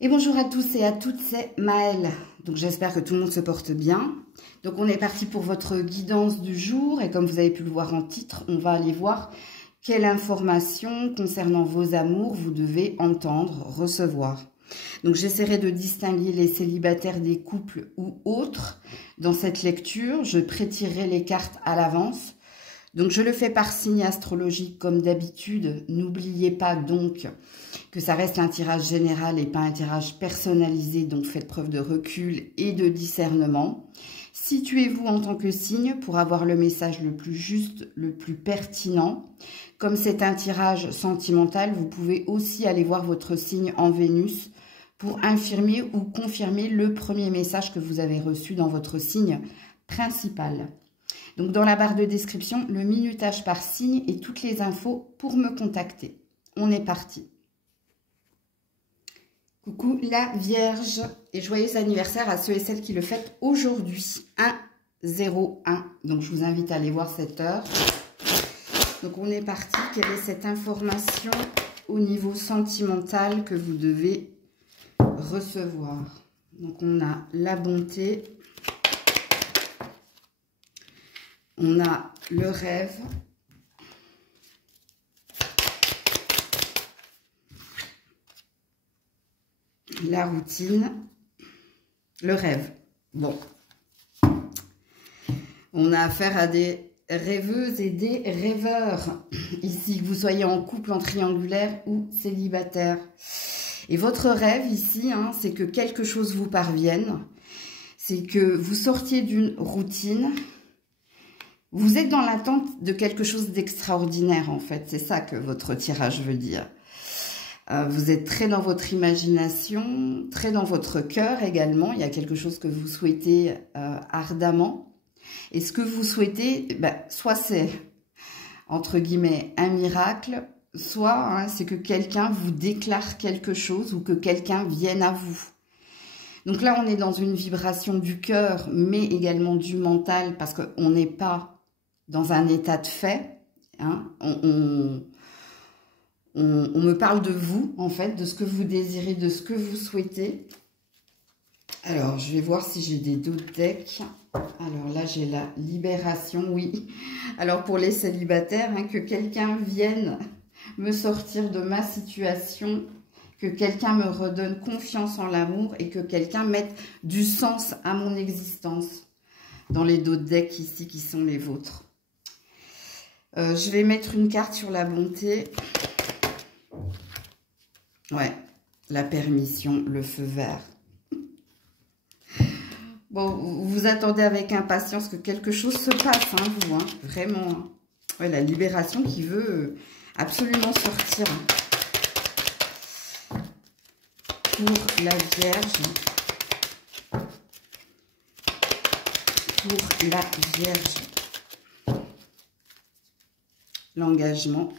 Et bonjour à tous et à toutes, c'est Maëlle. Donc j'espère que tout le monde se porte bien. Donc on est parti pour votre guidance du jour et comme vous avez pu le voir en titre, on va aller voir quelle information concernant vos amours vous devez entendre, recevoir. Donc j'essaierai de distinguer les célibataires des couples ou autres dans cette lecture. Je pré-tirerai les cartes à l'avance. Donc je le fais par signe astrologique comme d'habitude. N'oubliez pas donc que ça reste un tirage général et pas un tirage personnalisé. Donc faites preuve de recul et de discernement. Situez-vous en tant que signe pour avoir le message le plus juste, le plus pertinent. Comme c'est un tirage sentimental, vous pouvez aussi aller voir votre signe en Vénus pour infirmer ou confirmer le premier message que vous avez reçu dans votre signe principal. Donc, dans la barre de description, le minutage par signe et toutes les infos pour me contacter. On est parti. Coucou la Vierge et joyeux anniversaire à ceux et celles qui le fêtent aujourd'hui. 1-0-1. Donc, je vous invite à aller voir cette heure. Donc, on est parti. Quelle est cette information au niveau sentimental que vous devez recevoir? Donc, on a la bonté. On a le rêve, la routine, le rêve. Bon, on a affaire à des rêveuses et des rêveurs, ici, que vous soyez en couple, en triangulaire ou célibataire. Et votre rêve ici, c'est que quelque chose vous parvienne, c'est que vous sortiez d'une routine. Vous êtes dans l'attente de quelque chose d'extraordinaire, en fait. C'est ça que votre tirage veut dire. Vous êtes très dans votre imagination, très dans votre cœur également. Il y a quelque chose que vous souhaitez ardemment. Et ce que vous souhaitez, soit c'est, entre guillemets, un miracle, soit c'est que quelqu'un vous déclare quelque chose ou que quelqu'un vienne à vous. Donc là, on est dans une vibration du cœur, mais également du mental, parce qu'on n'est pas dans un état de fait. On me parle de vous, en fait, de ce que vous désirez, de ce que vous souhaitez. Alors, je vais voir si j'ai des d'autres decks. Alors là, j'ai la libération, oui. Alors, pour les célibataires, que quelqu'un vienne me sortir de ma situation, que quelqu'un me redonne confiance en l'amour et que quelqu'un mette du sens à mon existence. Dans les d'autres decks ici qui sont les vôtres. Je vais mettre une carte sur la bonté. Ouais, la permission, le feu vert. Bon, vous attendez avec impatience que quelque chose se passe, vous, vraiment. Ouais, la libération qui veut absolument sortir. Pour la Vierge. Pour la Vierge. L'engagement.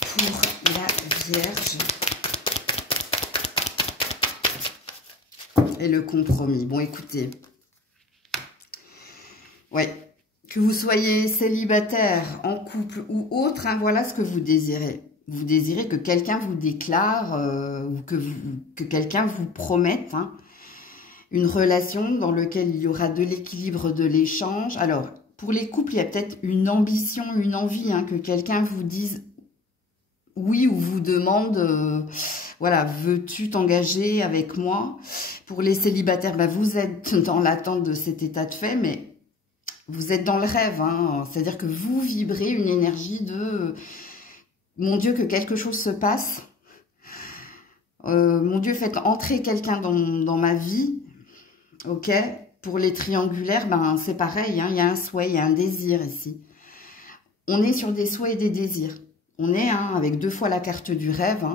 Pour la Vierge. Et le compromis. Bon, écoutez. Ouais. Que vous soyez célibataire, en couple ou autre, voilà ce que vous désirez. Vous désirez que quelqu'un vous déclare ou que quelqu'un vous promette une relation dans laquelle il y aura de l'équilibre, de l'échange. Alors, pour les couples, il y a peut-être une ambition, une envie, que quelqu'un vous dise oui ou vous demande, voilà, veux-tu t'engager avec moi? Pour les célibataires, vous êtes dans l'attente de cet état de fait, mais vous êtes dans le rêve. C'est-à-dire que vous vibrez une énergie de mon Dieu, que quelque chose se passe. Mon Dieu, faites entrer quelqu'un dans ma vie. Ok, pour les triangulaires, c'est pareil, il y a un souhait, il y a un désir ici. On est sur des souhaits et des désirs. On est avec 2 fois la carte du rêve,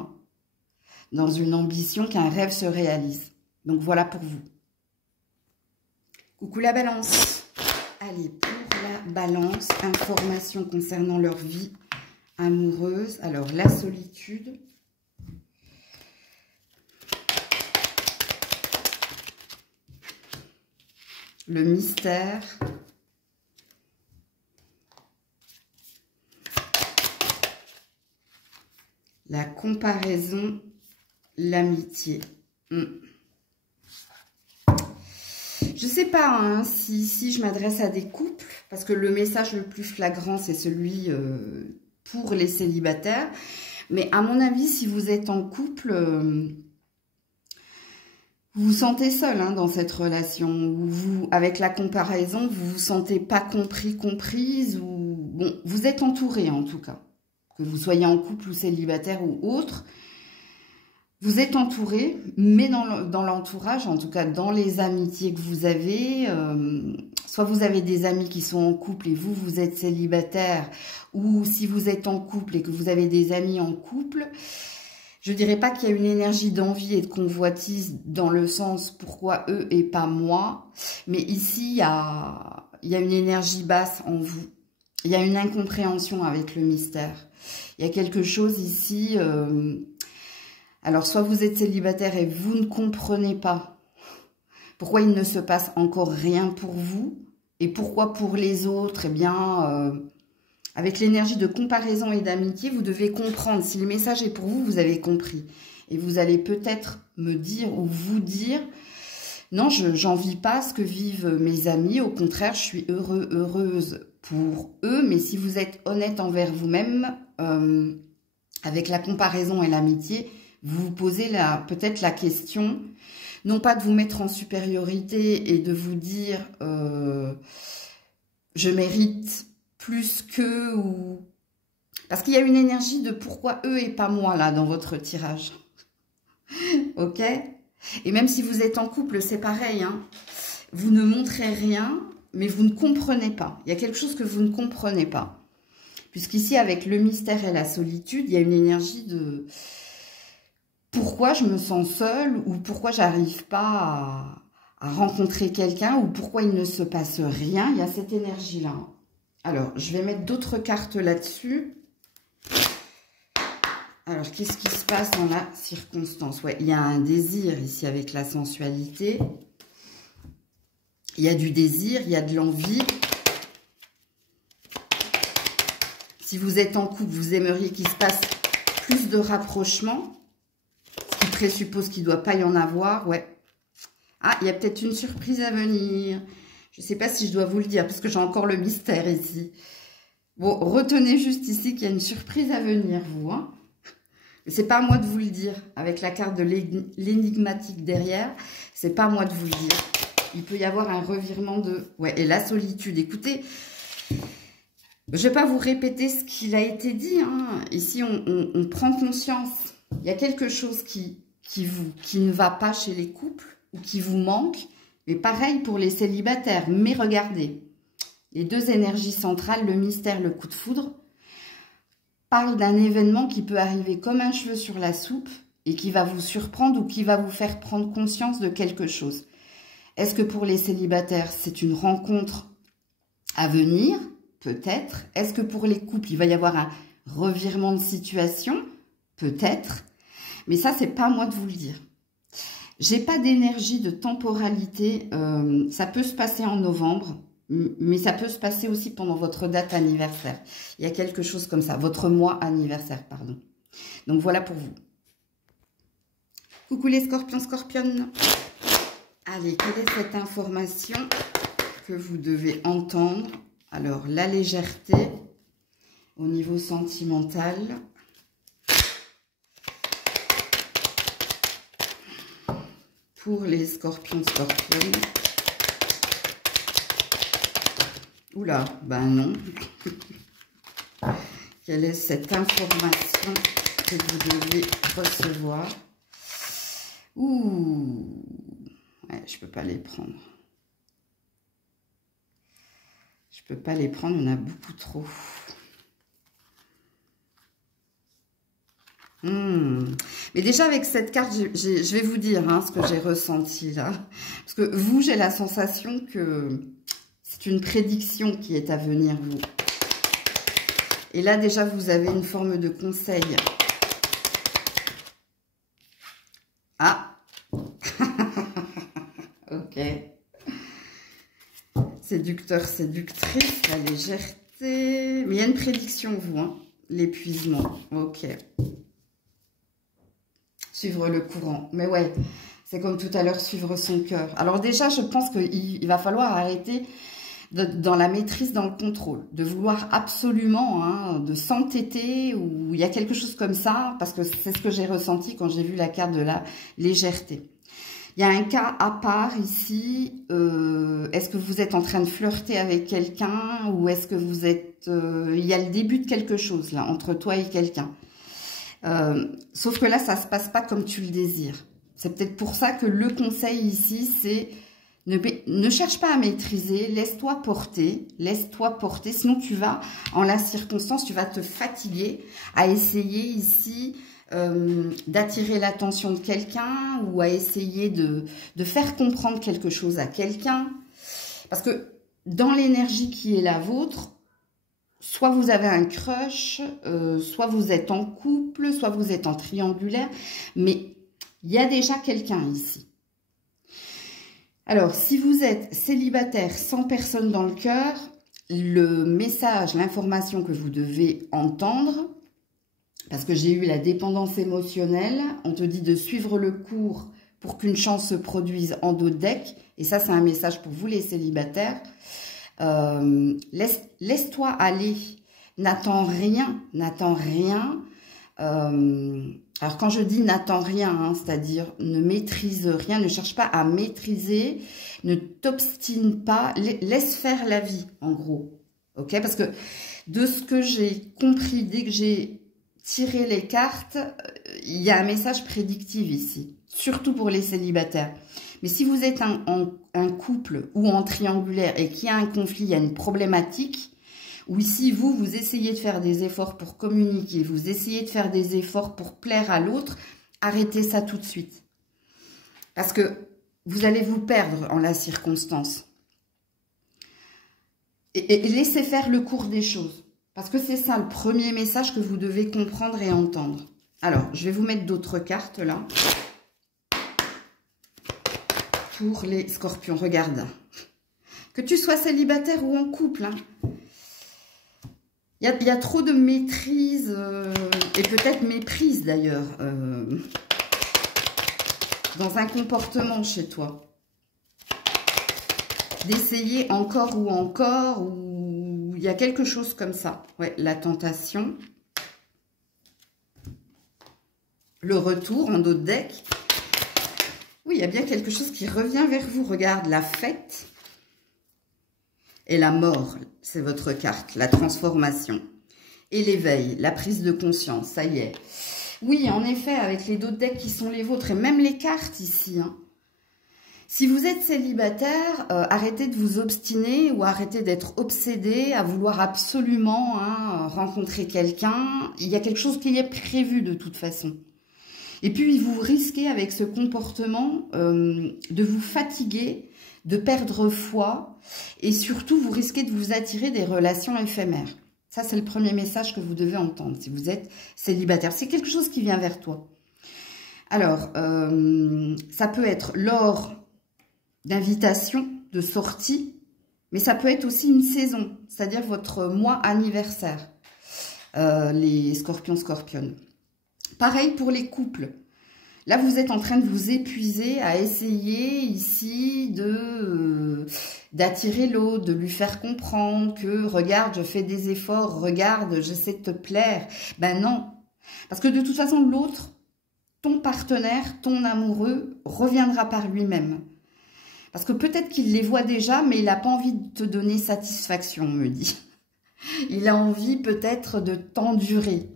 dans une ambition qu'un rêve se réalise. Donc voilà pour vous. Coucou la Balance. Allez, pour la Balance, information concernant leur vie amoureuse. Alors, la solitude. Le mystère, La comparaison, l'amitié. Je sais pas hein, si je m'adresse à des couples, parce que le message le plus flagrant, c'est celui pour les célibataires. Mais à mon avis, si vous êtes en couple, vous vous sentez seul hein, dans cette relation. Vous, avec la comparaison, vous vous sentez pas compris, comprise. Ou bon, vous êtes entouré en tout cas. Que vous soyez en couple ou célibataire ou autre. Vous êtes entouré, mais dans l'entourage, en tout cas dans les amitiés que vous avez, soit vous avez des amis qui sont en couple et vous êtes célibataire, ou si vous êtes en couple et que vous avez des amis en couple, je ne dirais pas qu'il y a une énergie d'envie et de convoitise dans le sens pourquoi eux et pas moi, mais ici il y a une énergie basse en vous, il y a une incompréhension avec le mystère, il y a quelque chose ici... Alors, soit vous êtes célibataire et vous ne comprenez pas pourquoi il ne se passe encore rien pour vous et pourquoi pour les autres, eh bien, avec l'énergie de comparaison et d'amitié, vous devez comprendre. Si le message est pour vous, vous avez compris. Et vous allez peut-être me dire ou vous dire, non, j'envie pas ce que vivent mes amis. Au contraire, je suis heureuse pour eux. Mais si vous êtes honnête envers vous-même, avec la comparaison et l'amitié, vous vous posez peut-être la question, non pas de vous mettre en supériorité et de vous dire je mérite plus qu'eux, ou... parce qu'il y a une énergie de pourquoi eux et pas moi là dans votre tirage. Ok? Et même si vous êtes en couple, c'est pareil. Hein, vous ne montrez rien, mais vous ne comprenez pas. Il y a quelque chose que vous ne comprenez pas. Puisqu'ici, avec le mystère et la solitude, il y a une énergie de... Pourquoi je me sens seule ou pourquoi j'arrive pas à rencontrer quelqu'un ou pourquoi il ne se passe rien. Il y a cette énergie-là. Alors, je vais mettre d'autres cartes là-dessus. Alors, qu'est-ce qui se passe dans la circonstance? Ouais, il y a un désir ici avec la sensualité. Il y a du désir, il y a de l'envie. Si vous êtes en couple, vous aimeriez qu'il se passe plus de rapprochement. Ce qui présuppose qu'il ne doit pas y en avoir, ouais. Ah, il y a peut-être une surprise à venir. Je ne sais pas si je dois vous le dire, parce que j'ai encore le mystère ici. Bon, retenez juste ici qu'il y a une surprise à venir, vous. Hein. C'est pas à moi de vous le dire. Avec la carte de l'énigmatique derrière, c'est pas à moi de vous le dire. Il peut y avoir un revirement de... Ouais, et la solitude. Écoutez, je ne vais pas vous répéter ce qu'il a été dit. Hein. Ici, on prend conscience. Il y a quelque chose qui ne va pas chez les couples ou qui vous manque. Mais pareil pour les célibataires. Mais regardez, les deux énergies centrales, le mystère, le coup de foudre, parlent d'un événement qui peut arriver comme un cheveu sur la soupe et qui va vous surprendre ou qui va vous faire prendre conscience de quelque chose. Est-ce que pour les célibataires, c'est une rencontre à venir? Peut-être. Est-ce que pour les couples, il va y avoir un revirement de situation? Peut-être. Mais ça, c'est pas à moi de vous le dire. J'ai pas d'énergie de temporalité. Ça peut se passer en novembre, mais ça peut se passer aussi pendant votre date anniversaire. Il y a quelque chose comme ça. Votre mois anniversaire, pardon. Donc, voilà pour vous. Coucou les scorpions, scorpionnes. Allez, quelle est cette information que vous devez entendre? Alors, la légèreté au niveau sentimental. Pour les scorpions, scorpionnes. Oula, ben non. Quelle est cette information que vous devez recevoir? Ouh, ouais, je peux pas les prendre. Je peux pas les prendre, on a beaucoup trop. Mais déjà avec cette carte, je vais vous dire hein, ce que j'ai ressenti là. Parce que vous, j'ai la sensation que c'est une prédiction qui est à venir, vous. Et là, déjà, vous avez une forme de conseil. Ah. Ok. Séducteur, séductrice, la légèreté. Mais il y a une prédiction, vous, hein. L'épuisement. Ok. suivre le courant. Mais ouais, c'est comme tout à l'heure, suivre son cœur. Alors déjà, je pense qu'il va falloir arrêter dans la maîtrise, dans le contrôle, de vouloir absolument, hein, de s'entêter, ou il y a quelque chose comme ça, parce que c'est ce que j'ai ressenti quand j'ai vu la carte de la légèreté. Il y a un cas à part ici. Est-ce que vous êtes en train de flirter avec quelqu'un, ou est-ce que vous êtes... il y a le début de quelque chose là, entre toi et quelqu'un. Sauf que là, ça se passe pas comme tu le désires. C'est peut-être pour ça que le conseil ici, c'est ne cherche pas à maîtriser, laisse-toi porter, sinon tu vas, en la circonstance, tu vas te fatiguer à essayer ici d'attirer l'attention de quelqu'un, ou à essayer de faire comprendre quelque chose à quelqu'un. Parce que dans l'énergie qui est la vôtre, soit vous avez un crush, soit vous êtes en couple, soit vous êtes en triangulaire, mais il y a déjà quelqu'un ici. Alors, si vous êtes célibataire sans personne dans le cœur, le message, l'information que vous devez entendre, parce que j'ai eu la dépendance émotionnelle, on te dit de suivre le cours pour qu'une chance se produise en dos de deck, et ça c'est un message pour vous les célibataires. Laisse-toi aller, n'attends rien. Alors quand je dis n'attends rien, hein, c'est-à-dire ne maîtrise rien, ne cherche pas à maîtriser, ne t'obstine pas, laisse faire la vie en gros, ok? Parce que de ce que j'ai compris, dès que j'ai tiré les cartes, il y a un message prédictif ici, surtout pour les célibataires. Mais si vous êtes un couple ou en triangulaire et qu'il y a un conflit, il y a une problématique, ou ici, vous essayez de faire des efforts pour communiquer, vous essayez de faire des efforts pour plaire à l'autre, arrêtez ça tout de suite. Parce que vous allez vous perdre en la circonstance. Et laissez faire le cours des choses. Parce que c'est ça le premier message que vous devez comprendre et entendre. Alors, je vais vous mettre d'autres cartes là. Pour les scorpions, regarde. Que tu sois célibataire ou en couple, hein. Il y a trop de maîtrise, et peut-être méprise d'ailleurs, dans un comportement chez toi. D'essayer encore, ou il y a quelque chose comme ça. Ouais, la tentation. Le retour en dos de deck. Oui, il y a bien quelque chose qui revient vers vous. Regarde, la fête. Et la mort, c'est votre carte, la transformation. Et l'éveil, la prise de conscience, ça y est. Oui, en effet, avec les deux decks qui sont les vôtres, et même les cartes ici. Hein. Si vous êtes célibataire, arrêtez de vous obstiner ou arrêtez d'être obsédé à vouloir absolument rencontrer quelqu'un. Il y a quelque chose qui est prévu de toute façon. Et puis, vous risquez avec ce comportement de vous fatiguer, de perdre foi, et surtout, vous risquez de vous attirer des relations éphémères. Ça, c'est le premier message que vous devez entendre si vous êtes célibataire. C'est quelque chose qui vient vers toi. Alors, ça peut être lors d'invitations, de sorties, mais ça peut être aussi une saison, c'est-à-dire votre mois anniversaire, les scorpions, scorpionnes. Pareil pour les couples. Là, vous êtes en train de vous épuiser à essayer ici d'attirer l'autre, de lui faire comprendre que, regarde, je fais des efforts, regarde, j'essaie de te plaire. Ben non, parce que de toute façon, l'autre, ton partenaire, ton amoureux, reviendra par lui-même. Parce que peut-être qu'il les voit déjà, mais il n'a pas envie de te donner satisfaction, on me dit. Il a envie peut-être de t'endurer.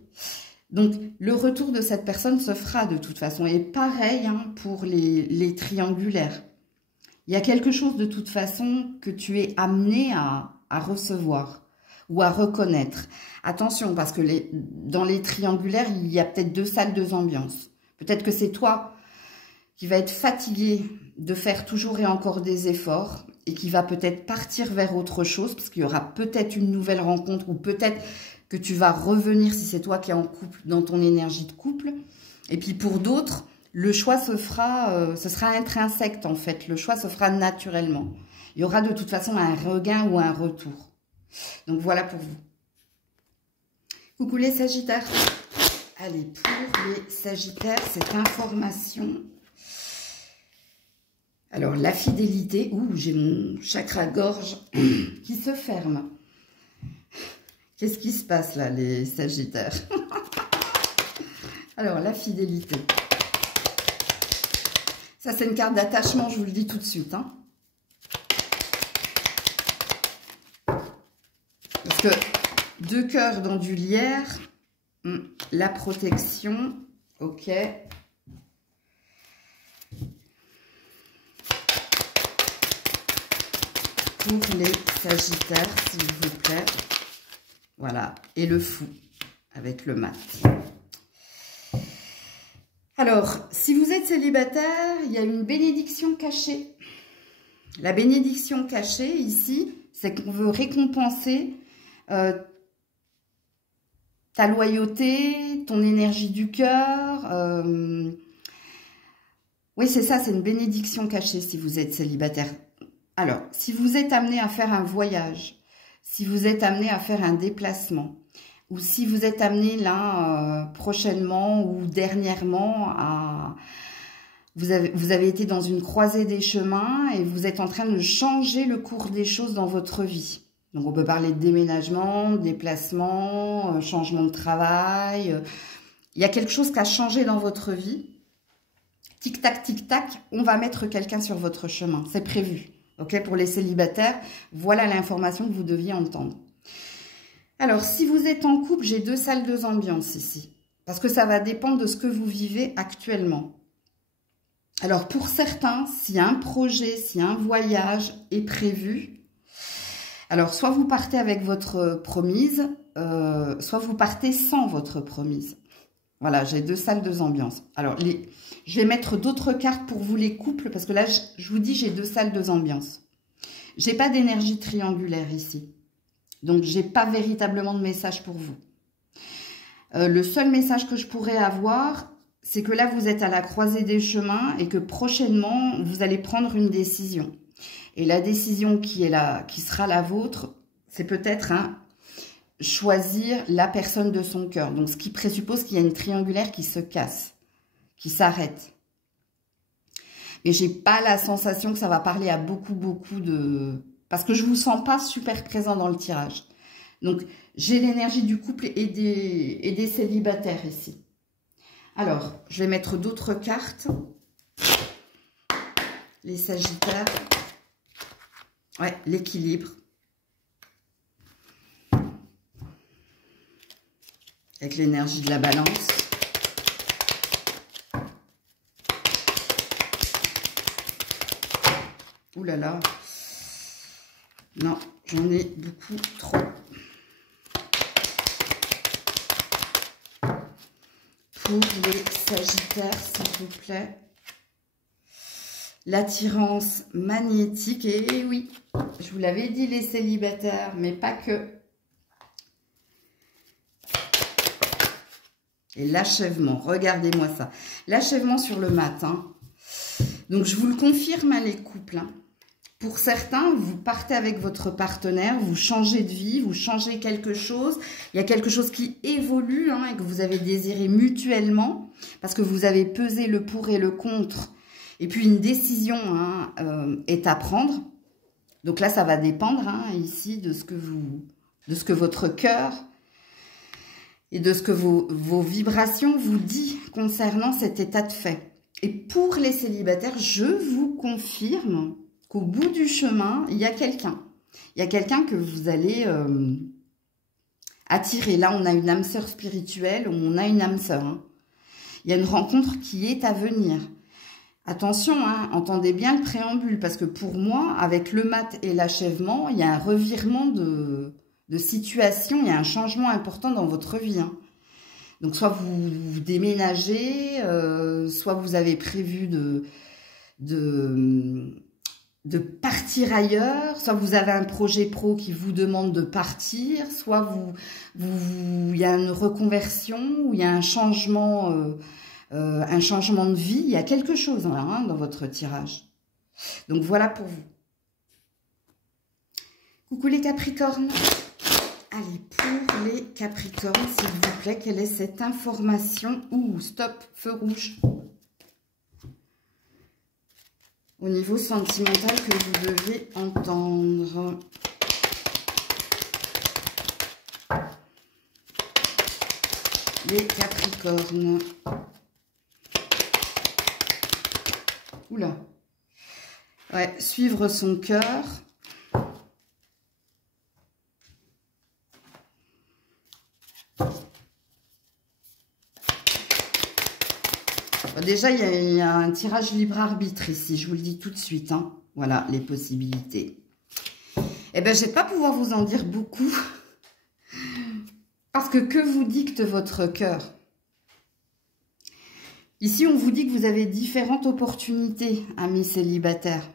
Donc, le retour de cette personne se fera de toute façon. Et pareil hein, pour les triangulaires. Il y a quelque chose de toute façon que tu es amené à recevoir ou à reconnaître. Attention, parce que dans les triangulaires, il y a peut-être deux salles, deux ambiances. Peut-être que c'est toi qui va être fatigué de faire toujours et encore des efforts et qui va peut-être partir vers autre chose parce qu'il y aura peut-être une nouvelle rencontre ou peut-être que tu vas revenir, si c'est toi qui es en couple, dans ton énergie de couple. Et puis pour d'autres, le choix se fera, ce sera intrinsèque en fait. Le choix se fera naturellement. Il y aura de toute façon un regain ou un retour. Donc voilà pour vous. Coucou les Sagittaires. Allez, pour les Sagittaires, cette information. Alors, la fidélité. Ouh, j'ai mon chakra-gorge qui se ferme. Qu'est-ce qui se passe là, les Sagittaires? Alors, la fidélité. Ça, c'est une carte d'attachement, je vous le dis tout de suite. Hein. Parce que 2 cœurs dans du lierre, la protection, ok. Pour les Sagittaires, s'il vous plaît. Voilà, et le fou, avec le mat. Alors, si vous êtes célibataire, il y a une bénédiction cachée. La bénédiction cachée, ici, c'est qu'on veut récompenser ta loyauté, ton énergie du cœur. Oui, c'est ça, c'est une bénédiction cachée si vous êtes célibataire. Alors, si vous êtes amené à faire un voyage, si vous êtes amené à faire un déplacement, ou si vous êtes amené là prochainement ou dernièrement à... Vous avez été dans une croisée des chemins et vous êtes en train de changer le cours des choses dans votre vie. Donc on peut parler de déménagement, déplacement, changement de travail. Il y a quelque chose qui a changé dans votre vie. Tic-tac, tic-tac, on va mettre quelqu'un sur votre chemin. C'est prévu. Ok, pour les célibataires, voilà l'information que vous deviez entendre. Alors, si vous êtes en couple, j'ai 2 salles, 2 ambiances ici. Parce que ça va dépendre de ce que vous vivez actuellement. Alors, pour certains, si un projet, si un voyage est prévu, alors soit vous partez avec votre promise, soit vous partez sans votre promise. Voilà, j'ai 2 salles, 2 ambiances. Alors, je vais mettre d'autres cartes pour vous les couples, parce que là, je vous dis, j'ai 2 salles, 2 ambiances. J'ai pas d'énergie triangulaire ici. Donc, j'ai pas véritablement de message pour vous. Le seul message que je pourrais avoir, c'est que là, vous êtes à la croisée des chemins et que prochainement, vous allez prendre une décision. Et la décision qui sera la vôtre, c'est peut-être choisir la personne de son cœur. Donc, ce qui présuppose qu'il y a une triangulaire qui se casse, qui s'arrête. Mais j'ai pas la sensation que ça va parler à beaucoup de... Parce que je vous sens pas super présent dans le tirage. Donc, j'ai l'énergie du couple et des célibataires ici. Alors, je vais mettre d'autres cartes. Les Sagittaires. Ouais, l'équilibre. Avec l'énergie de la balance. Ouh là là. Non, j'en ai beaucoup trop. Pour les Sagittaires, s'il vous plaît. L'attirance magnétique. Et oui, je vous l'avais dit, les célibataires, mais pas que. Et l'achèvement, regardez-moi ça. L'achèvement sur le matin. Donc, je vous le confirme, les couples. Hein. Pour certains, vous partez avec votre partenaire, vous changez de vie, vous changez quelque chose. Il y a quelque chose qui évolue et que vous avez désiré mutuellement parce que vous avez pesé le pour et le contre. Et puis, une décision est à prendre. Donc là, ça va dépendre ici de ce que votre cœur et de ce que vos vibrations vous disent concernant cet état de fait. Et pour les célibataires, je vous confirme qu'au bout du chemin, il y a quelqu'un. Il y a quelqu'un que vous allez attirer. Là, on a une âme sœur spirituelle, on a une âme sœur. Il y a une rencontre qui est à venir. Attention, entendez bien le préambule, parce que pour moi, avec le mat et l'achèvement, il y a un revirement de situation, il y a un changement important dans votre vie. Donc, soit vous déménagez, soit vous avez prévu de partir ailleurs, soit vous avez un projet pro qui vous demande de partir, soit il y a une reconversion, ou il y a un changement de vie, il y a quelque chose là, dans votre tirage. Donc voilà pour vous. Coucou les Capricornes. Allez, pour les Capricornes, s'il vous plaît, quelle est cette information? Ouh, stop, feu rouge. Au niveau sentimental que vous devez entendre. Les Capricornes. Oula. Ouais, suivre son cœur. Déjà, il y a un tirage libre arbitre ici, je vous le dis tout de suite. Hein. Voilà, les possibilités. Eh bien, je ne vais pas pouvoir vous en dire beaucoup. Parce que vous dicte votre cœur? Ici, on vous dit que vous avez différentes opportunités, amis célibataires.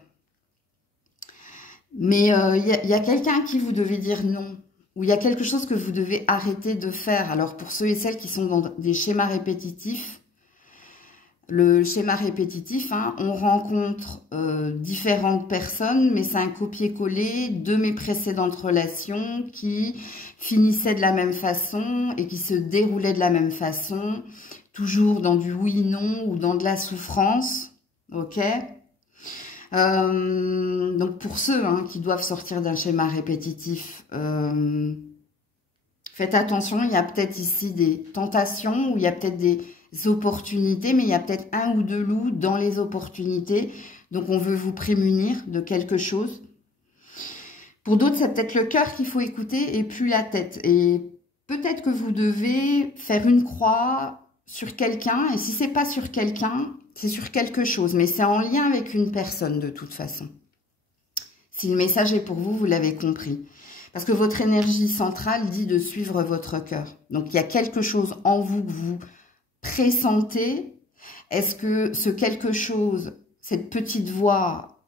Mais il y a quelqu'un à qui vous devez dire non. Ou il y a quelque chose que vous devez arrêter de faire. Alors, pour ceux et celles qui sont dans des schémas répétitifs, le schéma répétitif, hein, on rencontre différentes personnes, mais c'est un copier-coller de mes précédentes relations qui finissaient de la même façon et qui se déroulaient de la même façon, toujours dans du oui-non ou dans de la souffrance, ok? Donc pour ceux hein, qui doivent sortir d'un schéma répétitif, faites attention, il y a peut-être ici des tentations ou il y a peut-être des opportunités, mais il y a peut-être un ou deux loups dans les opportunités. Donc, on veut vous prémunir de quelque chose. Pour d'autres, c'est peut-être le cœur qu'il faut écouter et plus la tête. Et peut-être que vous devez faire une croix sur quelqu'un. Et si c'est pas sur quelqu'un, c'est sur quelque chose. Mais c'est en lien avec une personne de toute façon. Si le message est pour vous, vous l'avez compris. Parce que votre énergie centrale dit de suivre votre cœur. Donc, il y a quelque chose en vous que vous pressentez. Est-ce que ce quelque chose, cette petite voix,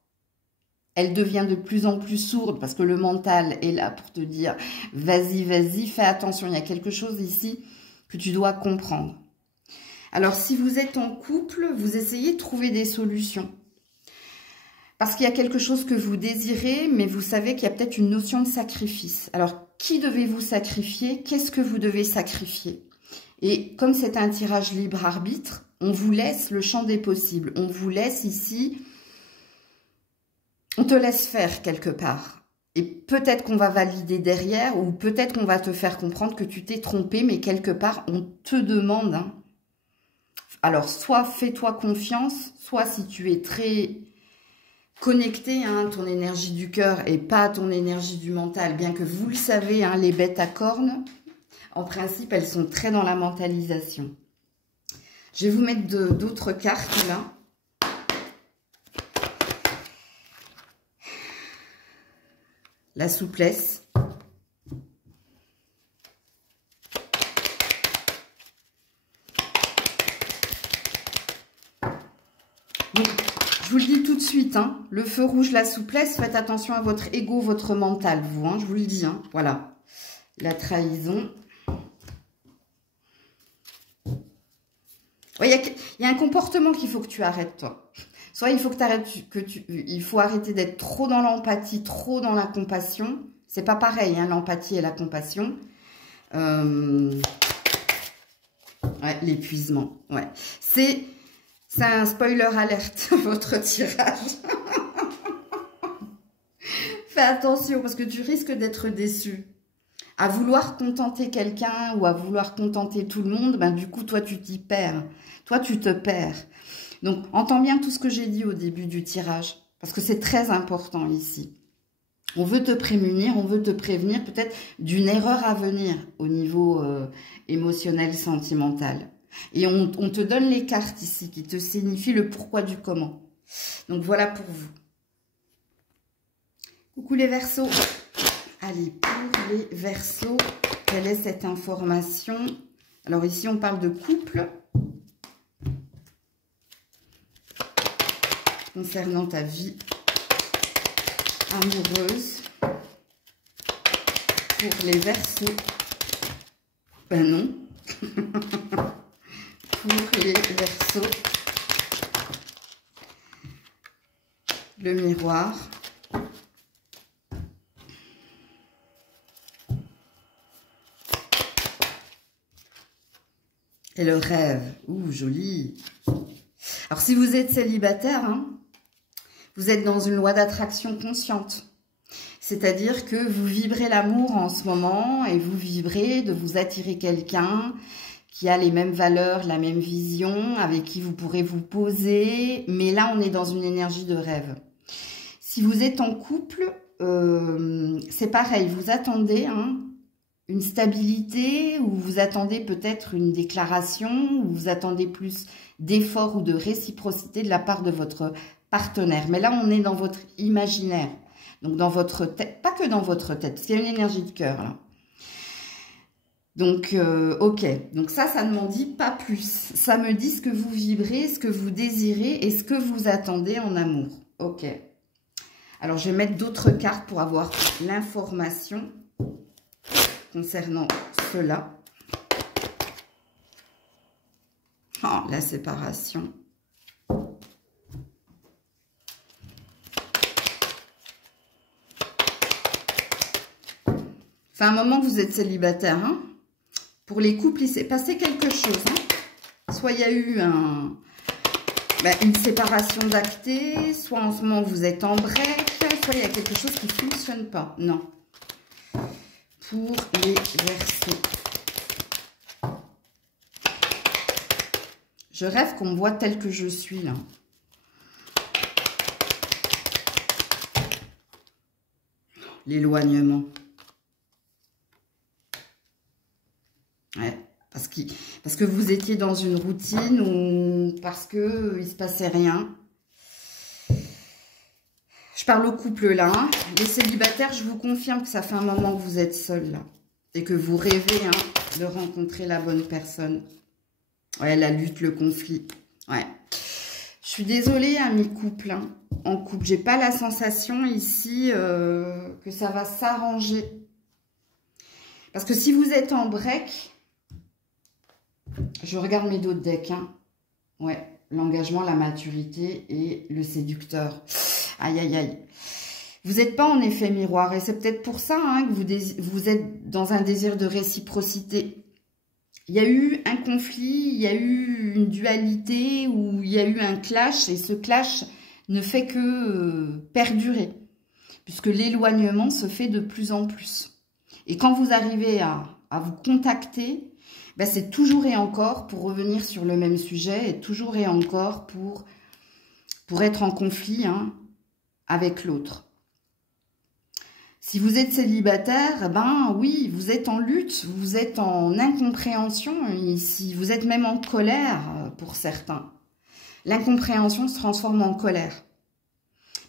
elle devient de plus en plus sourde parce que le mental est là pour te dire vas-y, vas-y, fais attention, il y a quelque chose ici que tu dois comprendre. Alors, si vous êtes en couple, vous essayez de trouver des solutions. Parce qu'il y a quelque chose que vous désirez, mais vous savez qu'il y a peut-être une notion de sacrifice. Alors, qui devez-vous sacrifier? Qu'est-ce que vous devez sacrifier? Et comme c'est un tirage libre-arbitre, on vous laisse le champ des possibles. On vous laisse ici, on te laisse faire quelque part. Et peut-être qu'on va valider derrière, ou peut-être qu'on va te faire comprendre que tu t'es trompé, mais quelque part, on te demande. Hein. Alors, soit fais-toi confiance, soit si tu es très connecté à hein, ton énergie du cœur et pas à ton énergie du mental, bien que vous le savez, hein, les bêtes à cornes, en principe, elles sont très dans la mentalisation. Je vais vous mettre d'autres cartes là. La souplesse. Donc, je vous le dis tout de suite, hein, le feu rouge, la souplesse, faites attention à votre ego, votre mental, vous, hein, je vous le dis, hein, voilà. La trahison. Il y a un comportement qu'il faut que tu arrêtes, toi. Soit il faut que tu arrêtes, il faut arrêter d'être trop dans l'empathie, trop dans la compassion. C'est pas pareil, hein, l'empathie et la compassion. Ouais, l'épuisement, ouais. C'est un spoiler alerte, votre tirage. Fais attention, parce que tu risques d'être déçu. À vouloir contenter quelqu'un ou à vouloir contenter tout le monde, ben du coup, toi, tu t'y perds. Toi, tu te perds. Donc, entends bien tout ce que j'ai dit au début du tirage, parce que c'est très important ici. On veut te prémunir, on veut te prévenir peut-être d'une erreur à venir au niveau émotionnel, sentimental. Et on te donne les cartes ici qui te signifient le pourquoi du comment. Donc, voilà pour vous. Coucou les Verseaux. Allez, pour les Verseaux, quelle est cette information? Alors ici, on parle de couple. Concernant ta vie amoureuse. Pour les Verseaux. Ben non. Pour les Verseaux. Le miroir. Et le rêve. Ouh, joli. Alors, si vous êtes célibataire, hein, vous êtes dans une loi d'attraction consciente. C'est-à-dire que vous vibrez l'amour en ce moment et vous vibrez de vous attirer quelqu'un qui a les mêmes valeurs, la même vision, avec qui vous pourrez vous poser. Mais là, on est dans une énergie de rêve. Si vous êtes en couple, c'est pareil. Vous attendez une stabilité ou vous attendez peut-être une déclaration ou vous attendez plus d'efforts ou de réciprocité de la part de votre partenaire. Mais là, on est dans votre imaginaire. Donc, dans votre tête, pas que dans votre tête, parce qu'il y a une énergie de cœur, là. Donc, ok. Donc, ça ne m'en dit pas plus. Ça me dit ce que vous vibrez, ce que vous désirez et ce que vous attendez en amour. Ok. Alors, je vais mettre d'autres cartes pour avoir l'information concernant cela. Oh, la séparation. C'est un moment que vous êtes célibataire. Hein. Pour les couples, il s'est passé quelque chose. Hein. Soit il y a eu une séparation d'actés, soit en ce moment vous êtes en break, soit il y a quelque chose qui ne fonctionne pas. Non. Pour les Verseaux. Je rêve qu'on me voit tel que je suis là. L'éloignement. Ouais, parce que vous étiez dans une routine ou parce que il se passait rien. Je parle au couple là. Hein. Les célibataires, je vous confirme que ça fait un moment que vous êtes seuls là. Et que vous rêvez de rencontrer la bonne personne. Ouais, la lutte, le conflit. Ouais. Je suis désolée, amis couple. Hein. En couple, j'ai pas la sensation ici que ça va s'arranger. Parce que si vous êtes en break... Je regarde mes d'autres decks. Hein. Ouais, l'engagement, la maturité et le séducteur. Aïe, aïe, aïe. Vous n'êtes pas en effet miroir. Et c'est peut-être pour ça que vous êtes dans un désir de réciprocité. Il y a eu un conflit, il y a eu une dualité ou il y a eu un clash. Et ce clash ne fait que perdurer. Puisque l'éloignement se fait de plus en plus. Et quand vous arrivez à vous contacter... Ben, c'est toujours et encore pour revenir sur le même sujet et toujours et encore pour être en conflit avec l'autre. Si vous êtes célibataire, ben oui, vous êtes en lutte, vous êtes en incompréhension ici, vous êtes même en colère pour certains. L'incompréhension se transforme en colère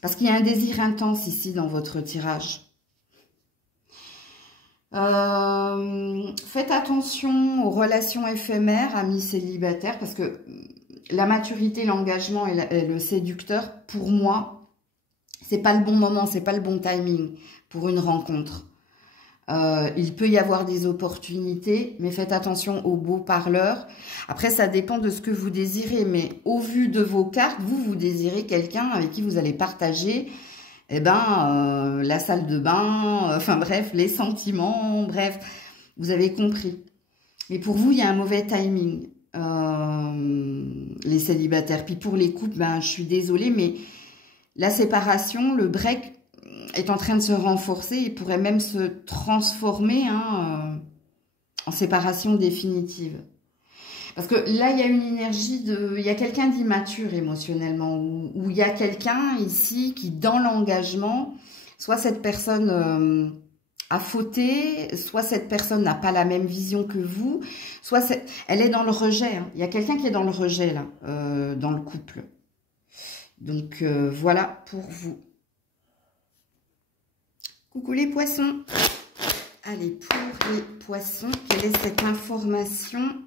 parce qu'il y a un désir intense ici dans votre tirage. Faites attention aux relations éphémères, amis célibataires, parce que la maturité, l'engagement et le séducteur, pour moi, c'est pas le bon moment, c'est pas le bon timing pour une rencontre. Il peut y avoir des opportunités, mais faites attention aux beaux parleurs. Après, ça dépend de ce que vous désirez, mais au vu de vos cartes, vous désirez quelqu'un avec qui vous allez partager la salle de bain, enfin bref, les sentiments, bref, vous avez compris. Mais pour vous, il y a un mauvais timing, les célibataires. Puis pour les couples, je suis désolée, mais la séparation, le break est en train de se renforcer et pourrait même se transformer en séparation définitive. Parce que là, il y a une énergie il y a quelqu'un d'immature émotionnellement, où il y a quelqu'un ici qui, dans l'engagement, soit cette personne a fauté, soit cette personne n'a pas la même vision que vous, soit elle est dans le rejet. Hein. Il y a quelqu'un qui est dans le rejet, là, dans le couple. Donc, voilà pour vous. Coucou les poissons. Allez, pour les poissons, quelle est cette information ?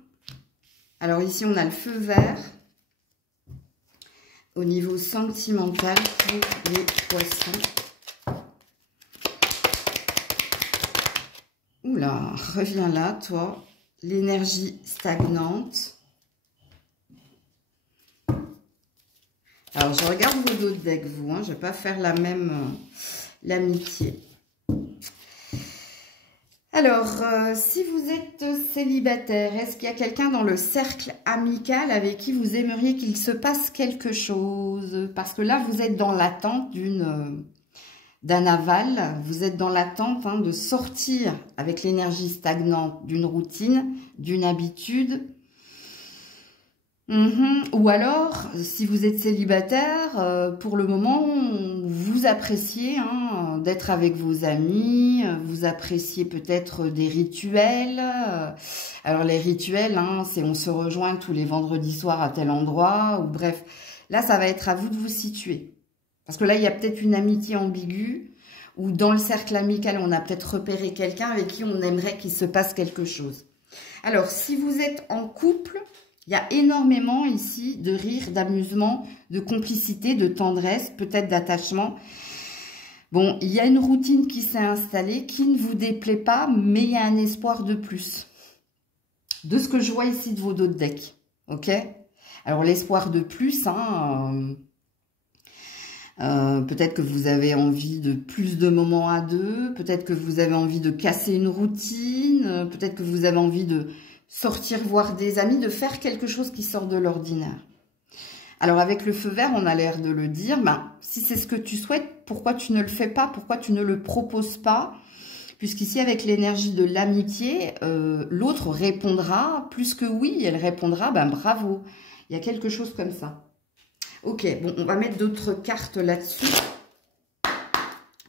Alors ici, on a le feu vert au niveau sentimental pour les poissons. Oula, reviens là, toi. L'énergie stagnante. Alors, je regarde vos deux decks, vous. Je ne vais pas faire la même l'amitié. Alors, si vous êtes célibataire, est-ce qu'il y a quelqu'un dans le cercle amical avec qui vous aimeriez qu'il se passe quelque chose? Parce que là, vous êtes dans l'attente d'un aval, vous êtes dans l'attente de sortir avec l'énergie stagnante d'une routine, d'une habitude. Ou alors, si vous êtes célibataire, pour le moment, vous appréciez d'être avec vos amis, vous appréciez peut-être des rituels. Alors les rituels, c'est on se rejoint tous les vendredis soirs à tel endroit, ou bref. Là, ça va être à vous de vous situer. Parce que là, il y a peut-être une amitié ambiguë, ou dans le cercle amical, on a peut-être repéré quelqu'un avec qui on aimerait qu'il se passe quelque chose. Alors, si vous êtes en couple, il y a énormément ici de rire, d'amusement, de complicité, de tendresse, peut-être d'attachement. Bon, il y a une routine qui s'est installée, qui ne vous déplaît pas, mais il y a un espoir de plus. De ce que je vois ici de vos dos de deck, ok? Alors, l'espoir de plus, peut-être que vous avez envie de plus de moments à deux, peut-être que vous avez envie de casser une routine, peut-être que vous avez envie de sortir voir des amis, de faire quelque chose qui sort de l'ordinaire. Alors avec le feu vert, on a l'air de le dire, si c'est ce que tu souhaites, pourquoi tu ne le fais pas? Pourquoi tu ne le proposes pas? Puisqu'ici, avec l'énergie de l'amitié, l'autre répondra plus que oui, elle répondra, bravo. Il y a quelque chose comme ça. Ok, bon, on va mettre d'autres cartes là-dessus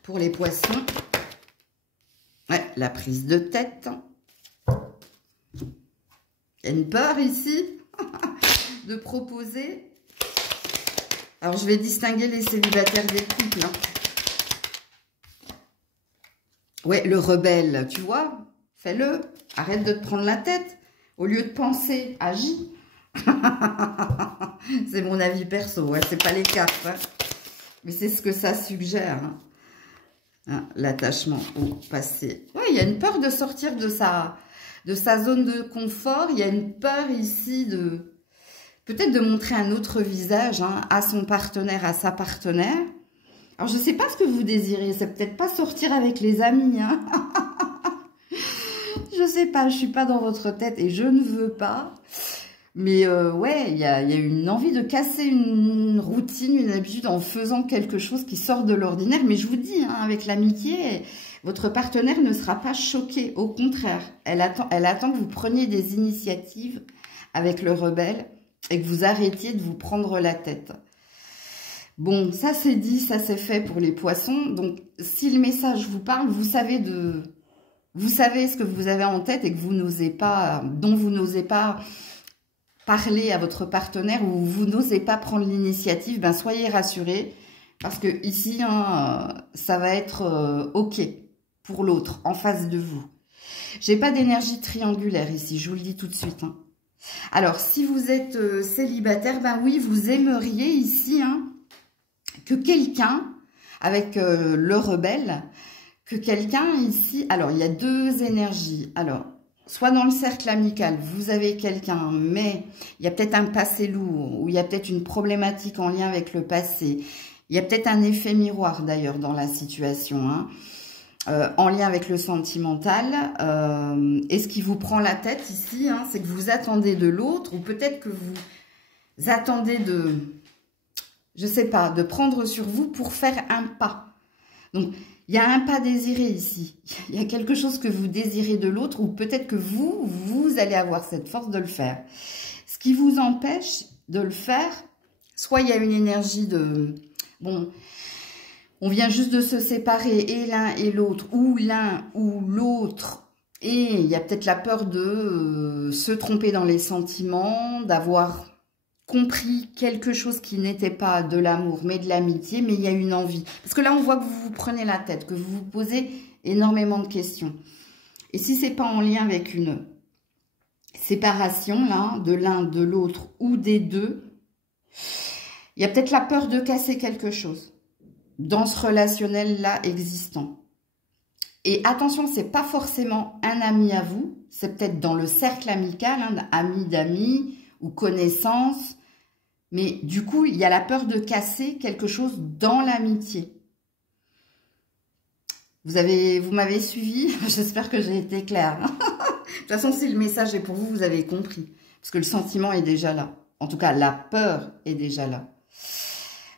pour les poissons. Ouais, la prise de tête. Il y a une peur ici de proposer. Alors, je vais distinguer les célibataires des couples. Ouais, le rebelle, tu vois, fais-le. Arrête de te prendre la tête. Au lieu de penser, agis. C'est mon avis perso, c'est pas les cartes. Mais c'est ce que ça suggère. L'attachement au passé. Ouais, il y a une peur de sortir de sa zone de confort. Il y a une peur ici de peut-être de montrer un autre visage à son partenaire, à sa partenaire. Alors, je ne sais pas ce que vous désirez. C'est peut-être pas sortir avec les amis. Je sais pas, je suis pas dans votre tête et je ne veux pas. Mais ouais, il y a une envie de casser une routine, une habitude en faisant quelque chose qui sort de l'ordinaire. Mais je vous dis, avec l'amitié, votre partenaire ne sera pas choqué. Au contraire, elle attend que vous preniez des initiatives avec le rebelle et que vous arrêtiez de vous prendre la tête. Bon, ça c'est dit, ça c'est fait pour les poissons. Donc, si le message vous parle, vous savez ce que vous avez en tête et que vous n'osez pas, dont vous n'osez pas parler à votre partenaire ou vous n'osez pas prendre l'initiative, soyez rassurés parce que ici, ça va être OK pour l'autre en face de vous. J'ai pas d'énergie triangulaire ici, je vous le dis tout de suite. Alors, si vous êtes célibataire, oui, vous aimeriez ici que quelqu'un, avec le rebelle, que quelqu'un ici... Alors, il y a deux énergies. Alors, soit dans le cercle amical, vous avez quelqu'un, mais il y a peut-être un passé lourd, ou il y a peut-être une problématique en lien avec le passé. Il y a peut-être un effet miroir, d'ailleurs, dans la situation, en lien avec le sentimental. Et ce qui vous prend la tête ici, c'est que vous attendez de l'autre, ou peut-être que vous attendez de... Je sais pas, de prendre sur vous pour faire un pas. Donc, il y a un pas désiré ici. Il y a quelque chose que vous désirez de l'autre ou peut-être que vous allez avoir cette force de le faire. Ce qui vous empêche de le faire, soit il y a une énergie de... Bon, on vient juste de se séparer et l'un et l'autre, ou l'un ou l'autre. Et il y a peut-être la peur de se tromper dans les sentiments, d'avoir compris quelque chose qui n'était pas de l'amour, mais de l'amitié, mais il y a une envie. Parce que là, on voit que vous vous prenez la tête, que vous vous posez énormément de questions. Et si c'est pas en lien avec une séparation, là, de l'un, de l'autre ou des deux, il y a peut-être la peur de casser quelque chose dans ce relationnel-là existant. Et attention, c'est pas forcément un ami à vous, c'est peut-être dans le cercle amical, ami d'amis ou connaissances. Mais du coup, il y a la peur de casser quelque chose dans l'amitié. Vous m'avez suivi. J'espère que j'ai été claire. De toute façon, si le message est pour vous, vous avez compris. Parce que le sentiment est déjà là. En tout cas, la peur est déjà là.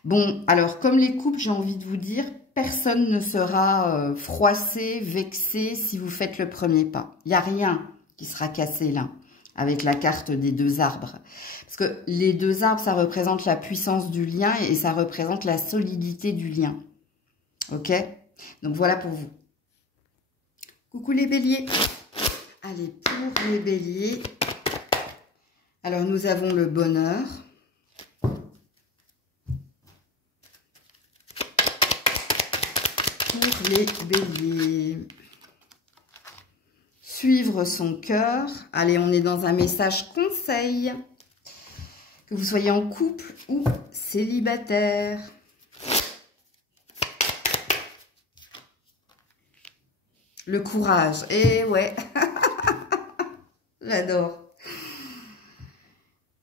Bon, alors, comme les couples, j'ai envie de vous dire, personne ne sera froissé, vexé si vous faites le premier pas. Il n'y a rien qui sera cassé là, avec la carte des 2 arbres. Parce que les 2 arbres, ça représente la puissance du lien et ça représente la solidité du lien. Ok? Donc, voilà pour vous. Coucou les béliers. Allez, pour les béliers. Alors, nous avons le bonheur. Pour les béliers. Suivre son cœur. Allez, on est dans un message conseil. Que vous soyez en couple ou célibataire. Le courage. Et ouais. J'adore.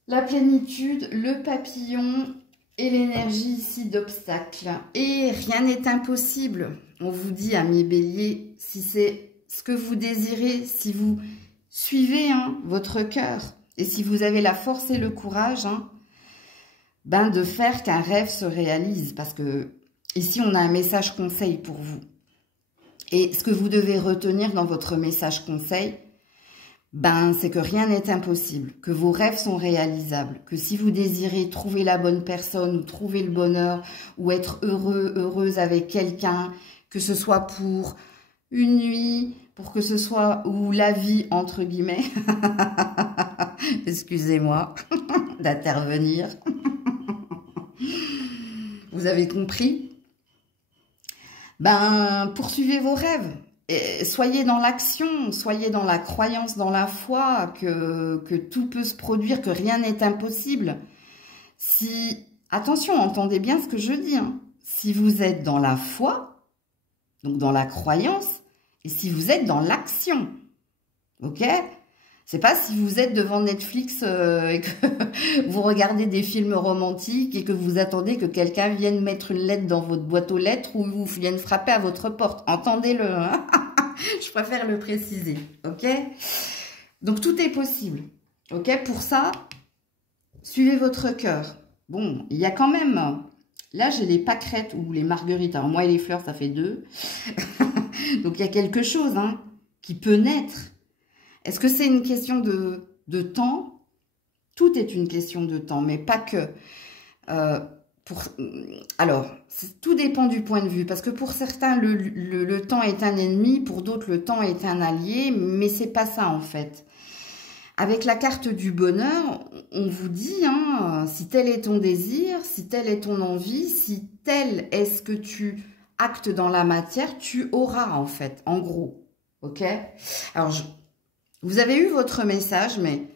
La plénitude, le papillon et l'énergie ici d'obstacle. Et rien n'est impossible. On vous dit, amis béliers, si c'est ce que vous désirez, si vous suivez votre cœur et si vous avez la force et le courage de faire qu'un rêve se réalise. Parce que ici, on a un message conseil pour vous. Et ce que vous devez retenir dans votre message conseil, c'est que rien n'est impossible, que vos rêves sont réalisables, que si vous désirez trouver la bonne personne ou trouver le bonheur ou être heureux, heureuse avec quelqu'un, que ce soit pour une nuit, pour que ce soit ou la vie entre guillemets, excusez-moi d'intervenir, vous avez compris? Poursuivez vos rêves. Et soyez dans l'action, soyez dans la croyance, dans la foi, que tout peut se produire, que rien n'est impossible. Attention, entendez bien ce que je dis. Si vous êtes dans la foi, donc dans la croyance, et si vous êtes dans l'action, ok? C'est pas si vous êtes devant Netflix et que vous regardez des films romantiques et que vous attendez que quelqu'un vienne mettre une lettre dans votre boîte aux lettres ou vous vienne frapper à votre porte. Entendez-le, Je préfère le préciser, ok? Donc, tout est possible, ok? Pour ça, suivez votre cœur. Bon, il y a quand même... Là, j'ai les pâquerettes ou les marguerites. Alors, moi et les fleurs, ça fait 2. Donc, il y a quelque chose qui peut naître. Est-ce que c'est une question de temps? Tout est une question de temps, mais pas que. Alors, tout dépend du point de vue, parce que pour certains, le temps est un ennemi, pour d'autres, le temps est un allié, mais c'est pas ça en fait. Avec la carte du bonheur, on vous dit, si tel est ton désir, si telle est ton envie, si tel est ce que tu actes dans la matière, tu auras en fait, en gros. Ok? Alors, vous avez eu votre message, mais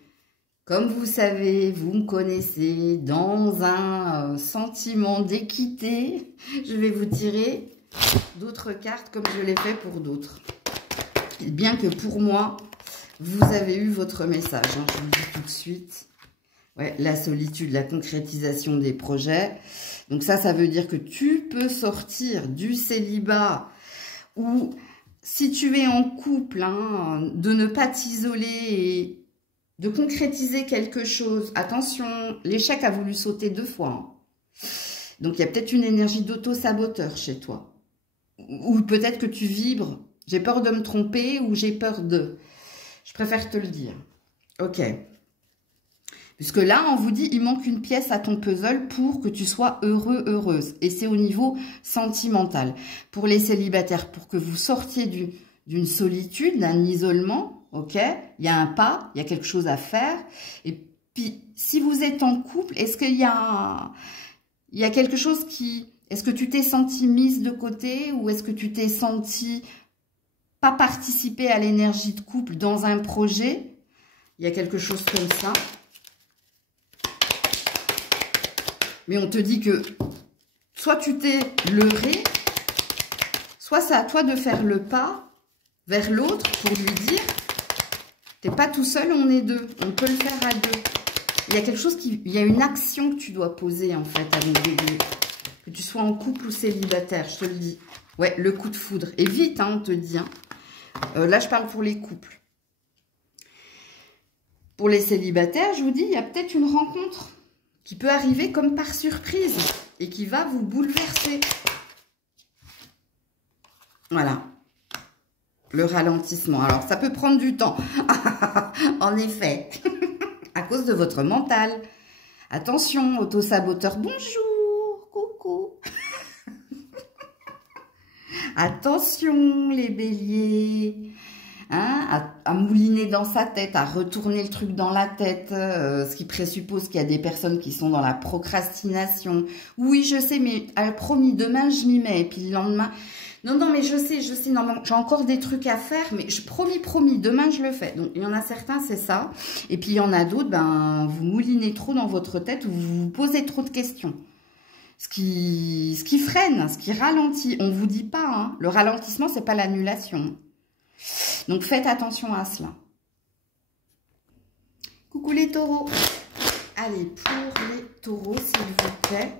comme vous savez, vous me connaissez, dans un sentiment d'équité, je vais vous tirer d'autres cartes comme je l'ai fait pour d'autres. Bien que pour moi, vous avez eu votre message, je vous le dis tout de suite. Ouais, la solitude, la concrétisation des projets. Donc ça veut dire que tu peux sortir du célibat ou... Si tu es en couple, de ne pas t'isoler et de concrétiser quelque chose. Attention, l'échec a voulu sauter 2 fois. Donc, il y a peut-être une énergie d'auto-saboteur chez toi. Ou peut-être que tu vibres. J'ai peur de me tromper ou j'ai peur de... Je préfère te le dire. Ok. Puisque là, on vous dit, il manque une pièce à ton puzzle pour que tu sois heureux, heureuse. Et c'est au niveau sentimental. Pour les célibataires, pour que vous sortiez d'une solitude, d'un isolement, ok? Il y a un pas, il y a quelque chose à faire. Et puis, si vous êtes en couple, est-ce qu'il y a quelque chose qui... Est-ce que tu t'es senti mise de côté ou est-ce que tu t'es senti pas participer à l'énergie de couple dans un projet? Il y a quelque chose comme ça. Mais on te dit que soit tu t'es leurré, soit c'est à toi de faire le pas vers l'autre pour lui dire « T'es pas tout seul, on est 2. On peut le faire à 2. » Il y a quelque chose il y a une action que tu dois poser en fait à mon bébé. Que tu sois en couple ou célibataire, je te le dis. Ouais, le coup de foudre. Et vite, hein, on te dit. Hein. Là, je parle pour les couples. Pour les célibataires, je vous dis, il y a peut-être une rencontre qui peut arriver comme par surprise et qui va vous bouleverser. Voilà. Le ralentissement. Alors, ça peut prendre du temps. En effet. À cause de votre mental. Attention, auto-saboteur. Bonjour. Coucou. Attention, les béliers. Hein, à mouliner dans sa tête, à retourner le truc dans la tête, ce qui présuppose qu'il y a des personnes qui sont dans la procrastination. Oui, je sais, mais promis, demain, je m'y mets. Et puis le lendemain... Non, non, mais je sais, non, j'ai encore des trucs à faire, mais promis, demain, je le fais. Donc, il y en a certains, c'est ça. Et puis, il y en a d'autres, ben, vous moulinez trop dans votre tête ou vous vous posez trop de questions. Ce qui freine, ce qui ralentit. On ne vous dit pas, hein, le ralentissement, c'est pas l'annulation. Donc, faites attention à cela. Coucou les taureaux. Allez, pour les taureaux, s'il vous plaît.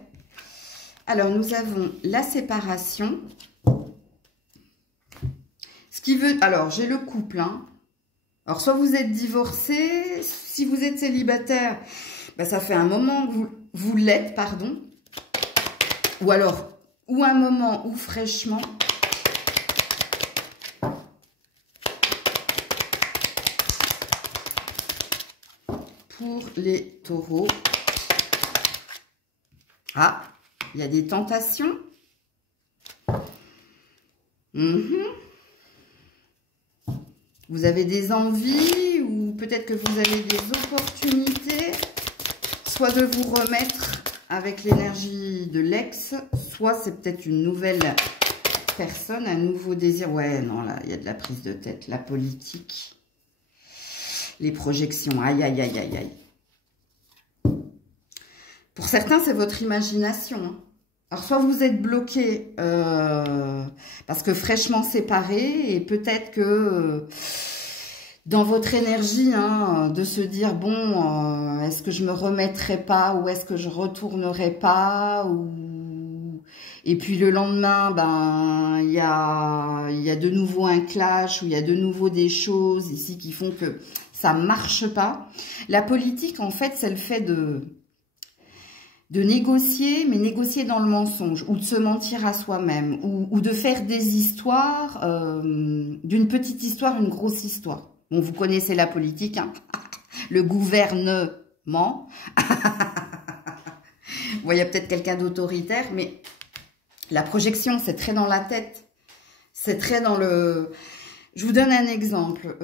Alors, nous avons la séparation. Ce qui veut... Alors, j'ai le couple. Hein. Alors, soit vous êtes divorcé, si vous êtes célibataire, ben, ça fait un moment que vous l'êtes, pardon. Ou alors, ou un moment ou fraîchement. Pour les taureaux. Ah, il y a des tentations. Vous avez des envies ou peut-être que vous avez des opportunités, soit de vous remettre avec l'énergie de l'ex, soit c'est peut-être une nouvelle personne, un nouveau désir. Ouais, non, là, il y a de la prise de tête, la politique, les projections. Aïe, aïe, aïe, aïe, aïe. Pour certains, c'est votre imagination. Hein. Alors, soit vous êtes bloqué parce que fraîchement séparés et peut-être que dans votre énergie, hein, de se dire, bon, est-ce que je me remettrai pas ou est-ce que je retournerai pas ou... Et puis le lendemain, ben, il y a de nouveau un clash ou il y a de nouveau des choses ici qui font que ça marche pas. La politique, en fait, c'est le fait de négocier, mais négocier dans le mensonge, ou de se mentir à soi-même, ou de faire des histoires, d'une petite histoire, une grosse histoire. Bon, vous connaissez la politique, hein. Le gouvernement. Bon, il y a peut-être quelqu'un d'autoritaire, mais la projection, c'est très dans la tête. C'est très dans le... Je vous donne un exemple.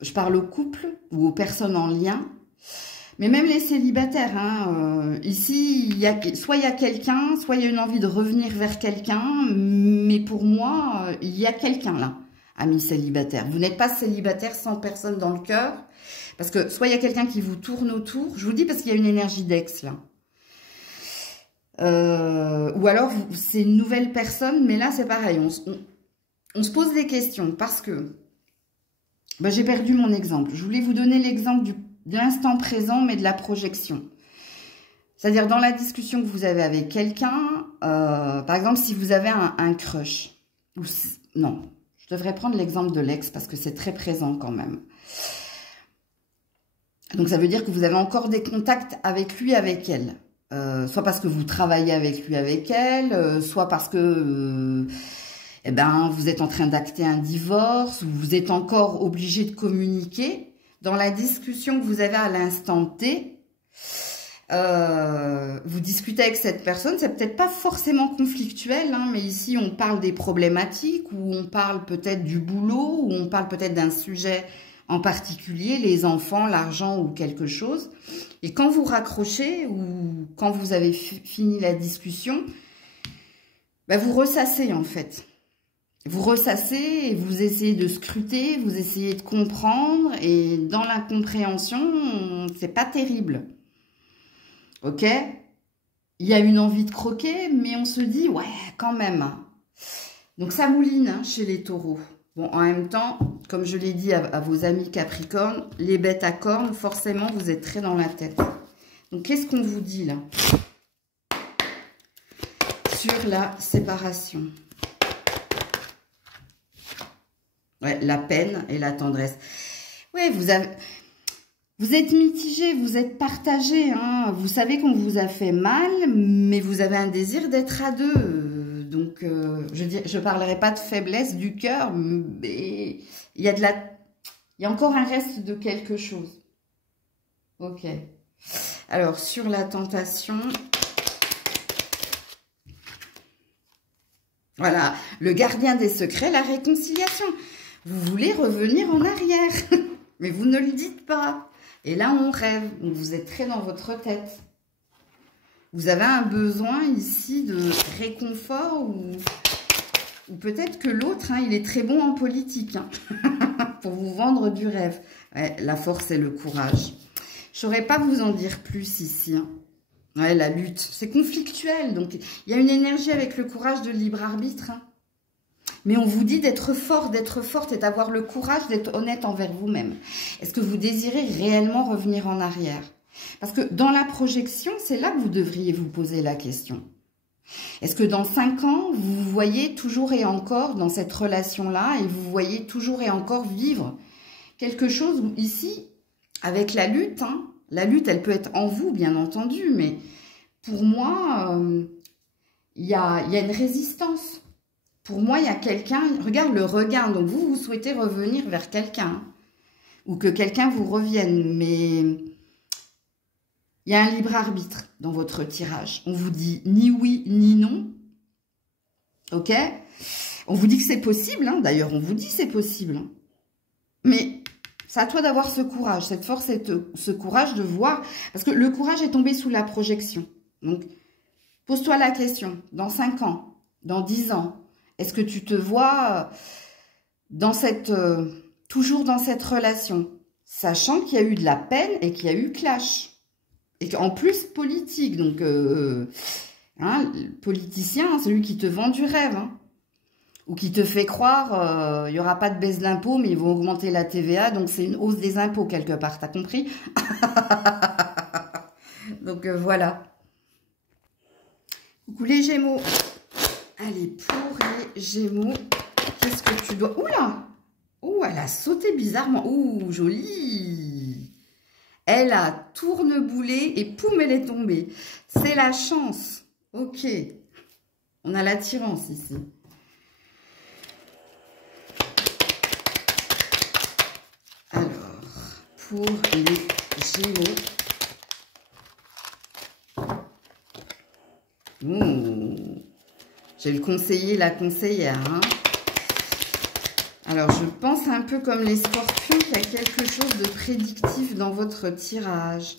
Je parle aux couples ou aux personnes en lien. Mais même les célibataires, hein, ici, soit il y a quelqu'un, soit il y a une envie de revenir vers quelqu'un, mais pour moi, il y a quelqu'un là, amis célibataires. Vous n'êtes pas célibataire sans personne dans le cœur, parce que soit il y a quelqu'un qui vous tourne autour, je vous dis parce qu'il y a une énergie d'ex là. Ou alors, c'est une nouvelle personne, mais là, c'est pareil, on se pose des questions, parce que ben, j'ai perdu mon exemple. Je voulais vous donner l'exemple de l'instant présent, mais de la projection. C'est-à-dire, dans la discussion que vous avez avec quelqu'un, par exemple, si vous avez un crush, non, je devrais prendre l'exemple de l'ex, parce que c'est très présent quand même. Donc, ça veut dire que vous avez encore des contacts avec lui, avec elle. Soit parce que vous travaillez avec lui, avec elle, soit parce que... eh ben, vous êtes en train d'acter un divorce, ou vous êtes encore obligé de communiquer. Dans la discussion que vous avez à l'instant T, vous discutez avec cette personne, c'est peut-être pas forcément conflictuel, hein, mais ici on parle des problématiques, ou on parle peut-être du boulot, ou on parle peut-être d'un sujet en particulier, les enfants, l'argent ou quelque chose. Et quand vous raccrochez, ou quand vous avez fini la discussion, ben vous ressassez en fait. Vous ressassez et vous essayez de scruter, vous essayez de comprendre. Et dans la compréhension, c'est pas terrible. Ok? Il y a une envie de croquer, mais on se dit, ouais, quand même. Donc ça mouline hein, chez les taureaux. Bon, en même temps, comme je l'ai dit à vos amis Capricorne, les bêtes à cornes, forcément, vous êtes très dans la tête. Donc qu'est-ce qu'on vous dit là? sur la séparation. Ouais, la peine et la tendresse. Ouais, vous êtes mitigé, vous êtes partagé. Hein. Vous savez qu'on vous a fait mal, mais vous avez un désir d'être à deux. Donc, je parlerai pas de faiblesse du cœur, mais il y a encore un reste de quelque chose. Ok. Alors, sur la tentation... Voilà, le gardien des secrets, la réconciliation. Vous voulez revenir en arrière, mais vous ne le dites pas. Et là, on rêve. Donc, vous êtes très dans votre tête. Vous avez un besoin ici de réconfort ou peut-être que l'autre, hein, il est très bon en politique hein, pour vous vendre du rêve. Ouais, la force et le courage. Je ne saurais pas vous en dire plus ici. Hein. Ouais, la lutte, c'est conflictuel. Donc, il y a une énergie avec le courage de libre arbitre. Hein. Mais on vous dit d'être fort, d'être forte et d'avoir le courage d'être honnête envers vous-même. Est-ce que vous désirez réellement revenir en arrière? Parce que dans la projection, c'est là que vous devriez vous poser la question. Est-ce que dans 5 ans, vous vous voyez toujours et encore dans cette relation-là et vous voyez toujours et encore vivre quelque chose où, ici, avec la lutte, hein, la lutte, elle peut être en vous, bien entendu, mais pour moi, il y a une résistance. Pour moi, il y a quelqu'un, regarde le regain, donc vous souhaitez revenir vers quelqu'un, hein, ou que quelqu'un vous revienne, mais il y a un libre arbitre dans votre tirage. On vous dit ni oui, ni non, ok? On vous dit que c'est possible, hein, d'ailleurs, on vous dit c'est possible, hein, mais... C'est à toi d'avoir ce courage, cette force et ce courage de voir. Parce que le courage est tombé sous la projection. Donc, pose-toi la question. Dans 5 ans, dans 10 ans, est-ce que tu te vois dans toujours dans cette relation? Sachant qu'il y a eu de la peine et qu'il y a eu clash. Et qu'en plus, politique. Donc, hein, le politicien, hein, celui qui te vend du rêve. Hein. Ou qui te fait croire, il n'y aura pas de baisse d'impôts, mais ils vont augmenter la TVA, donc c'est une hausse des impôts quelque part, t'as compris? Donc voilà. Coucou les Gémeaux. Allez, pour les Gémeaux, qu'est-ce que tu dois... Oula! Oh, elle a sauté bizarrement. Ouh, jolie! Elle a tourneboulé et poum, elle est tombée. C'est la chance. Ok. On a l'attirance ici. Pour les Gémeaux. J'ai le conseiller, la conseillère. Hein. Alors, je pense un peu comme les scorpions qu'il y a quelque chose de prédictif dans votre tirage.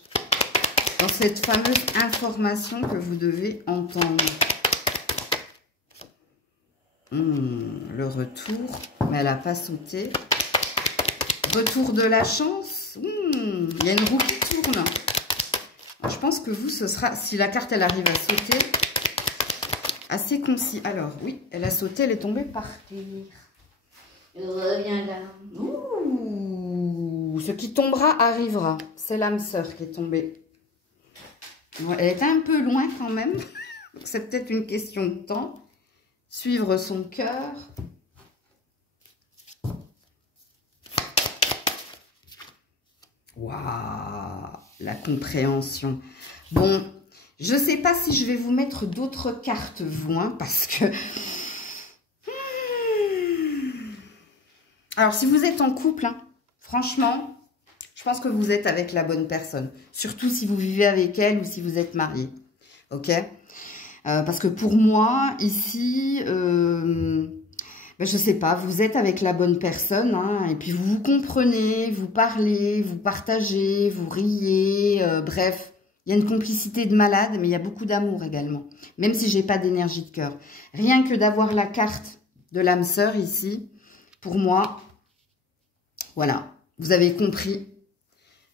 Dans cette fameuse information que vous devez entendre. Le retour, mais elle n'a pas sauté. Retour de la chance. Il y a une roue qui tourne. Je pense que vous, ce sera, si la carte, elle arrive à sauter, assez concis. Alors, oui, elle a sauté, elle est tombée par terre. Reviens là. Ouh, ce qui tombera arrivera. C'est l'âme sœur qui est tombée. Elle était un peu loin quand même. C'est peut-être une question de temps. Suivre son cœur. Waouh, la compréhension. Bon, je ne sais pas si je vais vous mettre d'autres cartes, vous, hein, parce que... Alors, si vous êtes en couple, hein, franchement, je pense que vous êtes avec la bonne personne. Surtout si vous vivez avec elle ou si vous êtes marié. Ok? Parce que pour moi, ici... Ben, je sais pas, vous êtes avec la bonne personne, hein, et puis vous vous comprenez, vous parlez, vous partagez, vous riez, bref, il y a une complicité de malade, mais il y a beaucoup d'amour également, même si j'ai pas d'énergie de cœur. Rien que d'avoir la carte de l'âme sœur ici, pour moi, voilà, vous avez compris,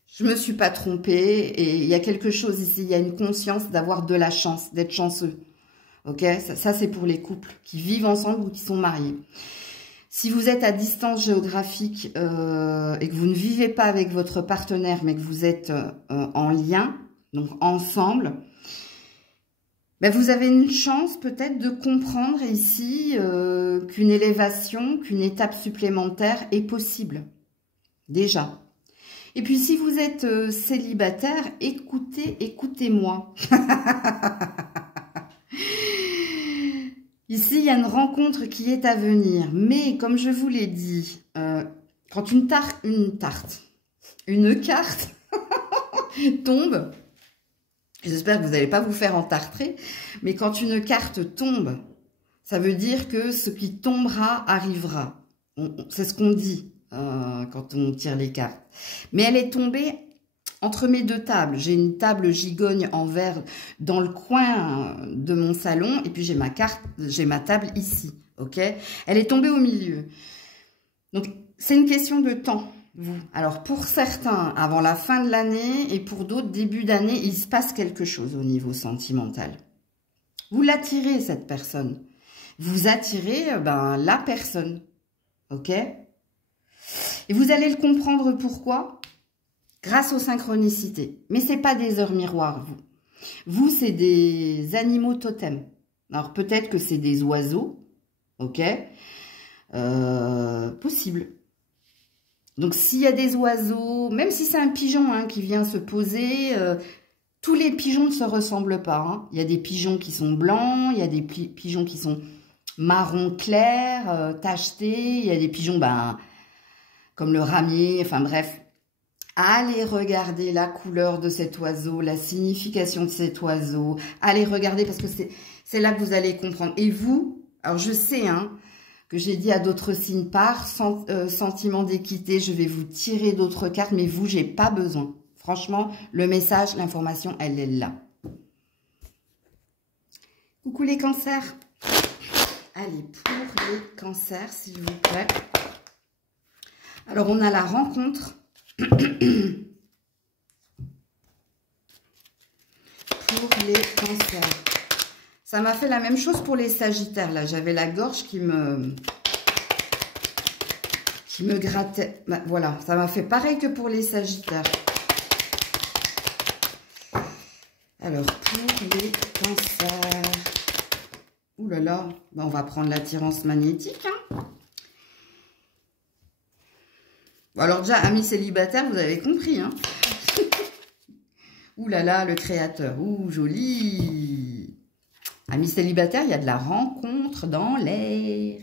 je me suis pas trompée, et il y a quelque chose ici, il y a une conscience d'avoir de la chance, d'être chanceux. Ok, ça c'est pour les couples qui vivent ensemble ou qui sont mariés. Si vous êtes à distance géographique et que vous ne vivez pas avec votre partenaire, mais que vous êtes en lien, donc ensemble, Ben, vous avez une chance peut-être de comprendre ici qu'une élévation, qu'une étape supplémentaire est possible. Déjà. Et puis si vous êtes célibataire, écoutez-moi. Ici, il y a une rencontre qui est à venir. Mais comme je vous l'ai dit, quand une carte tombe, j'espère que vous n'allez pas vous faire entartrer, mais quand une carte tombe, ça veut dire que ce qui tombera arrivera. C'est ce qu'on dit quand on tire les cartes. Mais elle est tombée entre mes deux tables. J'ai une table gigogne en verre dans le coin de mon salon et puis j'ai ma table ici. Ok? Elle est tombée au milieu. Donc, c'est une question de temps. Vous. Alors, pour certains, avant la fin de l'année et pour d'autres, début d'année, il se passe quelque chose au niveau sentimental. Vous l'attirez, cette personne. Vous attirez la personne. Ok? Et vous allez le comprendre pourquoi? Grâce aux synchronicités. Mais ce n'est pas des heures miroirs, vous. Vous, c'est des animaux totems. Alors, peut-être que c'est des oiseaux. Ok? Possible. Donc, s'il y a des oiseaux, même si c'est un pigeon qui vient se poser, tous les pigeons ne se ressemblent pas. Il y a des pigeons qui sont blancs, il y a des pigeons qui sont marron clair, tachetés, il y a des pigeons comme le ramier, enfin bref. Allez regarder la couleur de cet oiseau, la signification de cet oiseau. Allez regarder parce que c'est là que vous allez comprendre. Et vous, alors je sais que j'ai dit à d'autres signes par sentiment d'équité, je vais vous tirer d'autres cartes, mais vous, j'ai pas besoin. Franchement, le message, l'information, elle est là. Coucou les cancers. Allez, pour les cancers, s'il vous plaît. Alors, on a la rencontre. Pour les cancers. Ça m'a fait la même chose pour les sagittaires. Là, j'avais la gorge qui me grattait. Voilà, ça m'a fait pareil que pour les sagittaires. Alors, pour les cancers. Ouh là là, on va prendre l'attirance magnétique. Alors déjà, amis célibataires, vous avez compris. Ouh là là, le créateur. Ouh, joli. Amis célibataires, il y a de la rencontre dans l'air.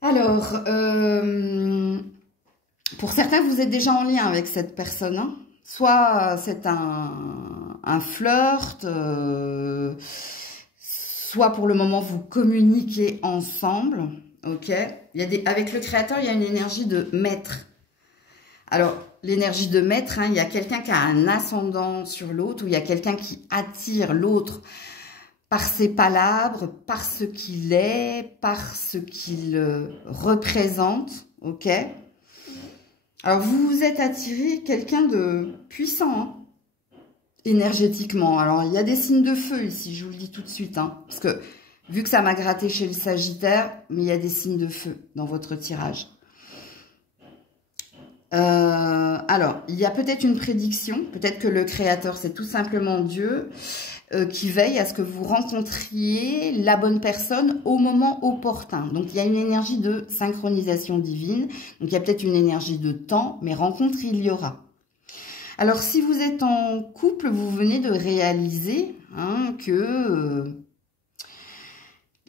Alors, pour certains, vous êtes déjà en lien avec cette personne. Soit c'est un flirt, soit pour le moment, vous communiquez ensemble. Ok, avec le créateur, il y a une énergie de maître. Alors, l'énergie de maître, il y a quelqu'un qui a un ascendant sur l'autre, ou il y a quelqu'un qui attire l'autre par ses palabres, par ce qu'il est, par ce qu'il représente. Ok. Alors, vous vous êtes attiré quelqu'un de puissant, énergétiquement. Alors, il y a des signes de feu ici, je vous le dis tout de suite, parce que vu que ça m'a gratté chez le Sagittaire, mais il y a des signes de feu dans votre tirage. Alors, il y a peut-être une prédiction, peut-être que le créateur, c'est tout simplement Dieu, qui veille à ce que vous rencontriez la bonne personne au moment opportun. Donc, il y a une énergie de synchronisation divine, donc il y a peut-être une énergie de temps, mais rencontre, il y aura. Alors, si vous êtes en couple, vous venez de réaliser que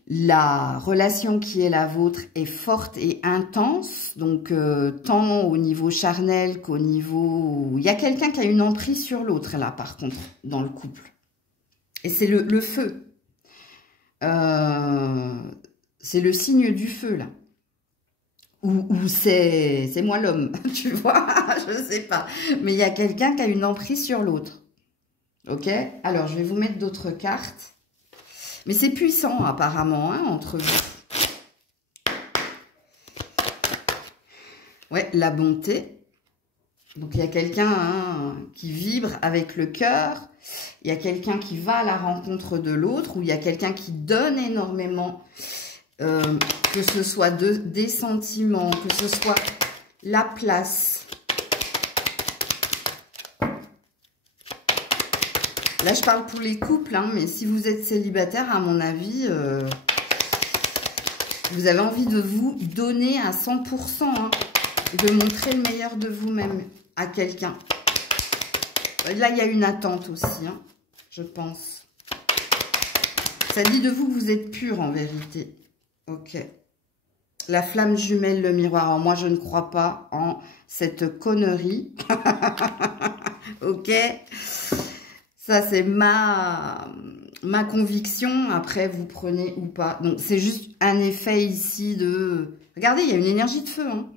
la relation qui est la vôtre est forte et intense, donc tant au niveau charnel qu'au niveau... Il y a quelqu'un qui a une emprise sur l'autre, là, par contre, dans le couple. Et c'est le feu. C'est le signe du feu, là. Ou c'est moi l'homme, tu vois, je sais pas. Mais il y a quelqu'un qui a une emprise sur l'autre. Ok? Alors, je vais vous mettre d'autres cartes. Mais c'est puissant, apparemment, entre vous. Ouais, la bonté. Donc, il y a quelqu'un qui vibre avec le cœur. Il y a quelqu'un qui va à la rencontre de l'autre. Ou il y a quelqu'un qui donne énormément. Que ce soit des sentiments, que ce soit la place. Là, je parle pour les couples, hein, mais si vous êtes célibataire, à mon avis, vous avez envie de vous donner à 100%, hein, de montrer le meilleur de vous-même à quelqu'un. Là, il y a une attente aussi, hein, je pense. Ça dit de vous que vous êtes pur, en vérité. Ok. La flamme jumelle, le miroir. Alors, moi, je ne crois pas en cette connerie. Ok. Ça, c'est ma conviction. Après, vous prenez ou pas. Donc, c'est juste un effet ici de... Regardez, il y a une énergie de feu. Hein.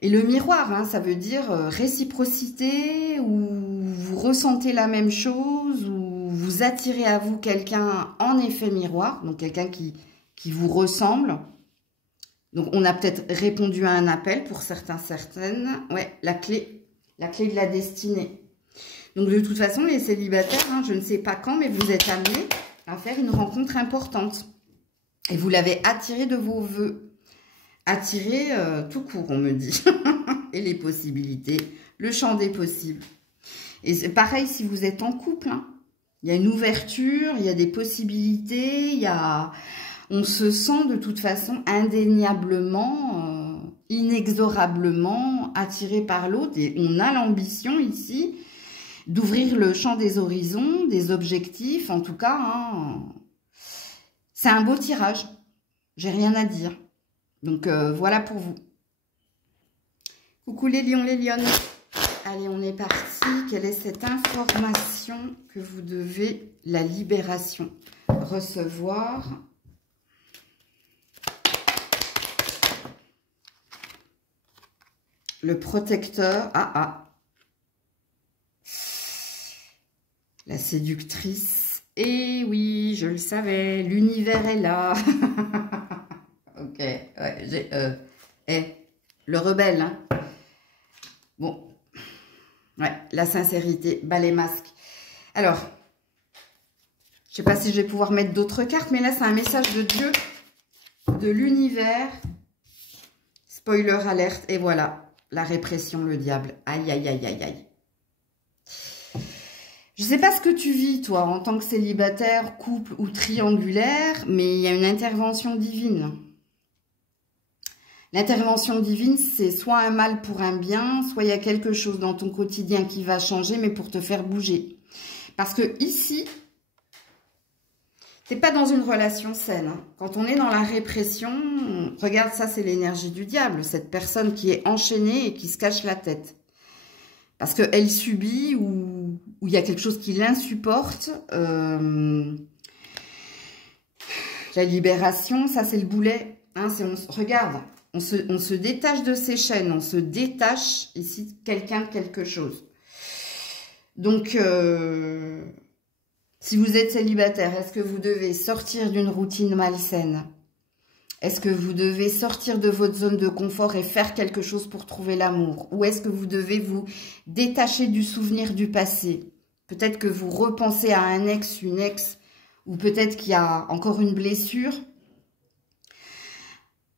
Et le miroir, hein, ça veut dire réciprocité, ou vous ressentez la même chose, ou vous attirez à vous quelqu'un en effet miroir. Donc, quelqu'un qui vous ressemble. Donc, on a peut-être répondu à un appel pour certains, certaines. Ouais, la clé de la destinée. Donc, de toute façon, les célibataires, hein, je ne sais pas quand, mais vous êtes amenés à faire une rencontre importante. Et vous l'avez attiré de vos voeux. Attiré tout court, on me dit. Et les possibilités, le champ des possibles. Et c'est pareil si vous êtes en couple. Hein. Il y a une ouverture, il y a des possibilités, il y a... On se sent de toute façon indéniablement, inexorablement attiré par l'autre. Et on a l'ambition ici d'ouvrir le champ des horizons, des objectifs. En tout cas, hein, c'est un beau tirage. J'ai rien à dire. Donc, voilà pour vous. Coucou les lions, les lionnes. Allez, on est parti. Quelle est cette information que vous devez, la libération, recevoir ? Le protecteur. La séductrice. Et oui, je le savais. L'univers est là. Ok. Ouais, le rebelle. Hein. Bon. Ouais, la sincérité. Bas les masques. Alors, je ne sais pas si je vais pouvoir mettre d'autres cartes, mais là, c'est un message de Dieu, de l'univers. Spoiler alerte. Et voilà. La répression, le diable. Aïe, aïe, aïe, aïe, aïe. Je ne sais pas ce que tu vis, toi, en tant que célibataire, couple ou triangulaire, mais il y a une intervention divine. L'intervention divine, c'est soit un mal pour un bien, soit il y a quelque chose dans ton quotidien qui va changer, mais pour te faire bouger. Parce que ici, t'es pas dans une relation saine. Hein. Quand on est dans la répression, regarde, ça, c'est l'énergie du diable. Cette personne qui est enchaînée et qui se cache la tête. Parce qu'elle subit ou il y a quelque chose qui l'insupporte. La libération, ça, c'est le boulet. Hein, regarde, on se détache de ses chaînes. On se détache ici de quelqu'un, de quelque chose. Donc... si vous êtes célibataire, est-ce que vous devez sortir d'une routine malsaine? Est-ce que vous devez sortir de votre zone de confort et faire quelque chose pour trouver l'amour? Ou est-ce que vous devez vous détacher du souvenir du passé? Peut-être que vous repensez à un ex, une ex, ou peut-être qu'il y a encore une blessure.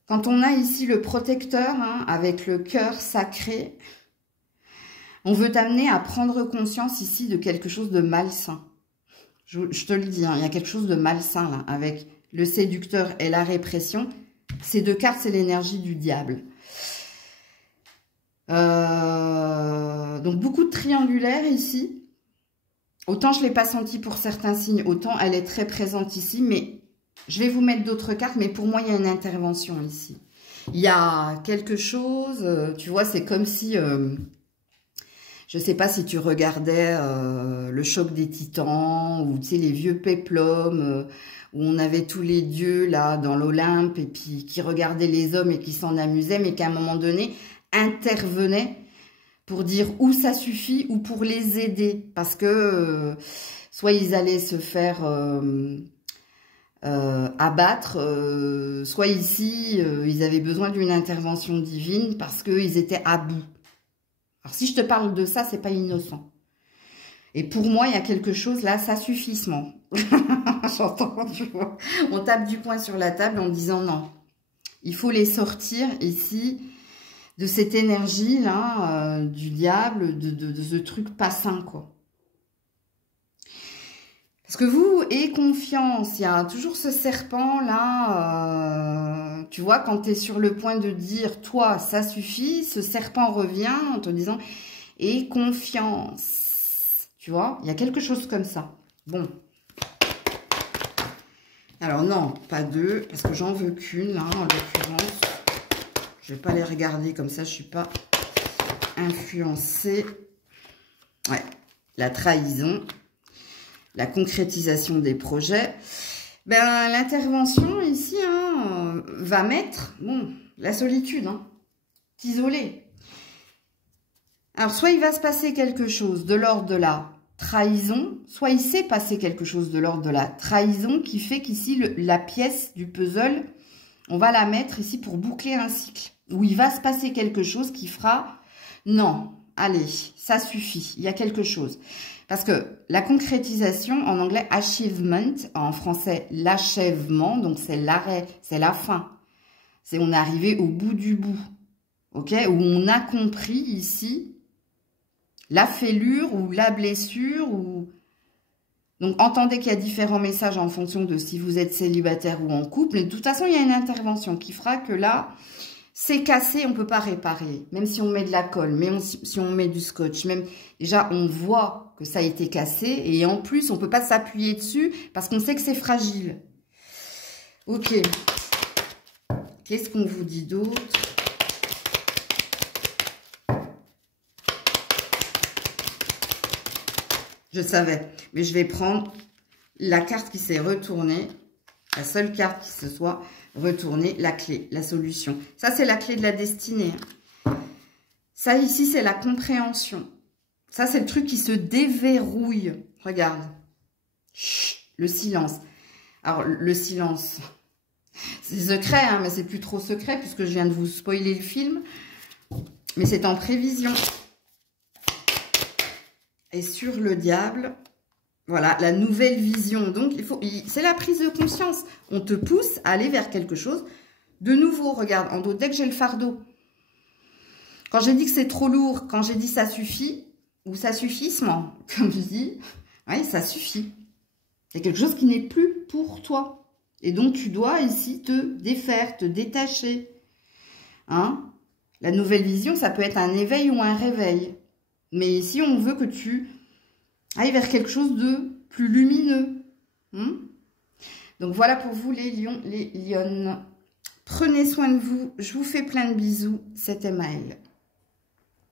Quand on a ici le protecteur, hein, avec le cœur sacré, on veut t'amener à prendre conscience ici de quelque chose de malsain. Je te le dis, hein, il y a quelque chose de malsain là, avec le séducteur et la répression. Ces deux cartes, c'est l'énergie du diable. Donc, beaucoup de triangulaires ici. Autant je ne l'ai pas senti pour certains signes, autant elle est très présente ici. Mais je vais vous mettre d'autres cartes, mais pour moi, il y a une intervention ici. Il y a quelque chose, tu vois, c'est comme si... je ne sais pas si tu regardais le choc des titans ou tu sais, les vieux péplums où on avait tous les dieux là dans l'Olympe et puis qui regardaient les hommes et qui s'en amusaient, mais qu'à un moment donné intervenaient pour dire où ça suffit ou pour les aider. Parce que soit ils allaient se faire abattre, soit ici ils avaient besoin d'une intervention divine parce qu'ils étaient à bout. Alors, si je te parle de ça, c'est pas innocent. Et pour moi, il y a quelque chose là, ça suffisement. J'entends, tu vois. On tape du poing sur la table en disant non. Il faut les sortir ici de cette énergie-là, du diable, de ce truc pas sain, quoi. Parce que vous, ayez confiance, il y a toujours ce serpent là, tu vois, quand tu es sur le point de dire, toi, ça suffit, ce serpent revient en te disant, aie confiance, tu vois, il y a quelque chose comme ça. Bon. Alors non, pas deux, parce que j'en veux qu'une, là, en l'occurrence. Je vais pas les regarder comme ça, je suis pas influencée. Ouais, la trahison. La concrétisation des projets, ben, l'intervention ici va mettre la solitude, t'isoler. Alors, soit il va se passer quelque chose de l'ordre de la trahison, soit il s'est passé quelque chose de l'ordre de la trahison qui fait qu'ici, la pièce du puzzle, on va la mettre ici pour boucler un cycle, où il va se passer quelque chose qui fera « non, allez, ça suffit, il y a quelque chose ». Parce que la concrétisation, en anglais, achievement, en français, l'achèvement, donc c'est l'arrêt, c'est la fin. C'est on est arrivé au bout du bout, ok? Où on a compris ici la fêlure ou la blessure. Donc, entendez qu'il y a différents messages en fonction de si vous êtes célibataire ou en couple. Et de toute façon, il y a une intervention qui fera que là, c'est cassé, on ne peut pas réparer. Même si on met de la colle, même si on met du scotch, même déjà, on voit que ça a été cassé. Et en plus, on ne peut pas s'appuyer dessus parce qu'on sait que c'est fragile. Ok. Qu'est-ce qu'on vous dit d'autre? Je savais. Mais je vais prendre la carte qui s'est retournée. La seule carte qui se soit retournée. La clé, la solution. Ça, c'est la clé de la destinée. Ça, ici, c'est la compréhension. Ça, c'est le truc qui se déverrouille. Regarde. Chut, le silence. Alors, le silence, c'est secret, mais c'est plus trop secret puisque je viens de vous spoiler le film. Mais c'est en prévision. Et sur le diable, voilà, la nouvelle vision. Donc, c'est la prise de conscience. On te pousse à aller vers quelque chose de nouveau. Regarde, en dos, dès que j'ai le fardeau. Quand j'ai dit que c'est trop lourd, quand j'ai dit ça suffit, ou ça suffisement, comme je dis, oui, ça suffit. C'est quelque chose qui n'est plus pour toi. Et donc, tu dois ici te défaire, te détacher. La nouvelle vision, ça peut être un éveil ou un réveil. Mais ici, on veut que tu ailles vers quelque chose de plus lumineux. Donc, voilà pour vous, les lions, les lionnes. Prenez soin de vous. Je vous fais plein de bisous. C'était Maëlle.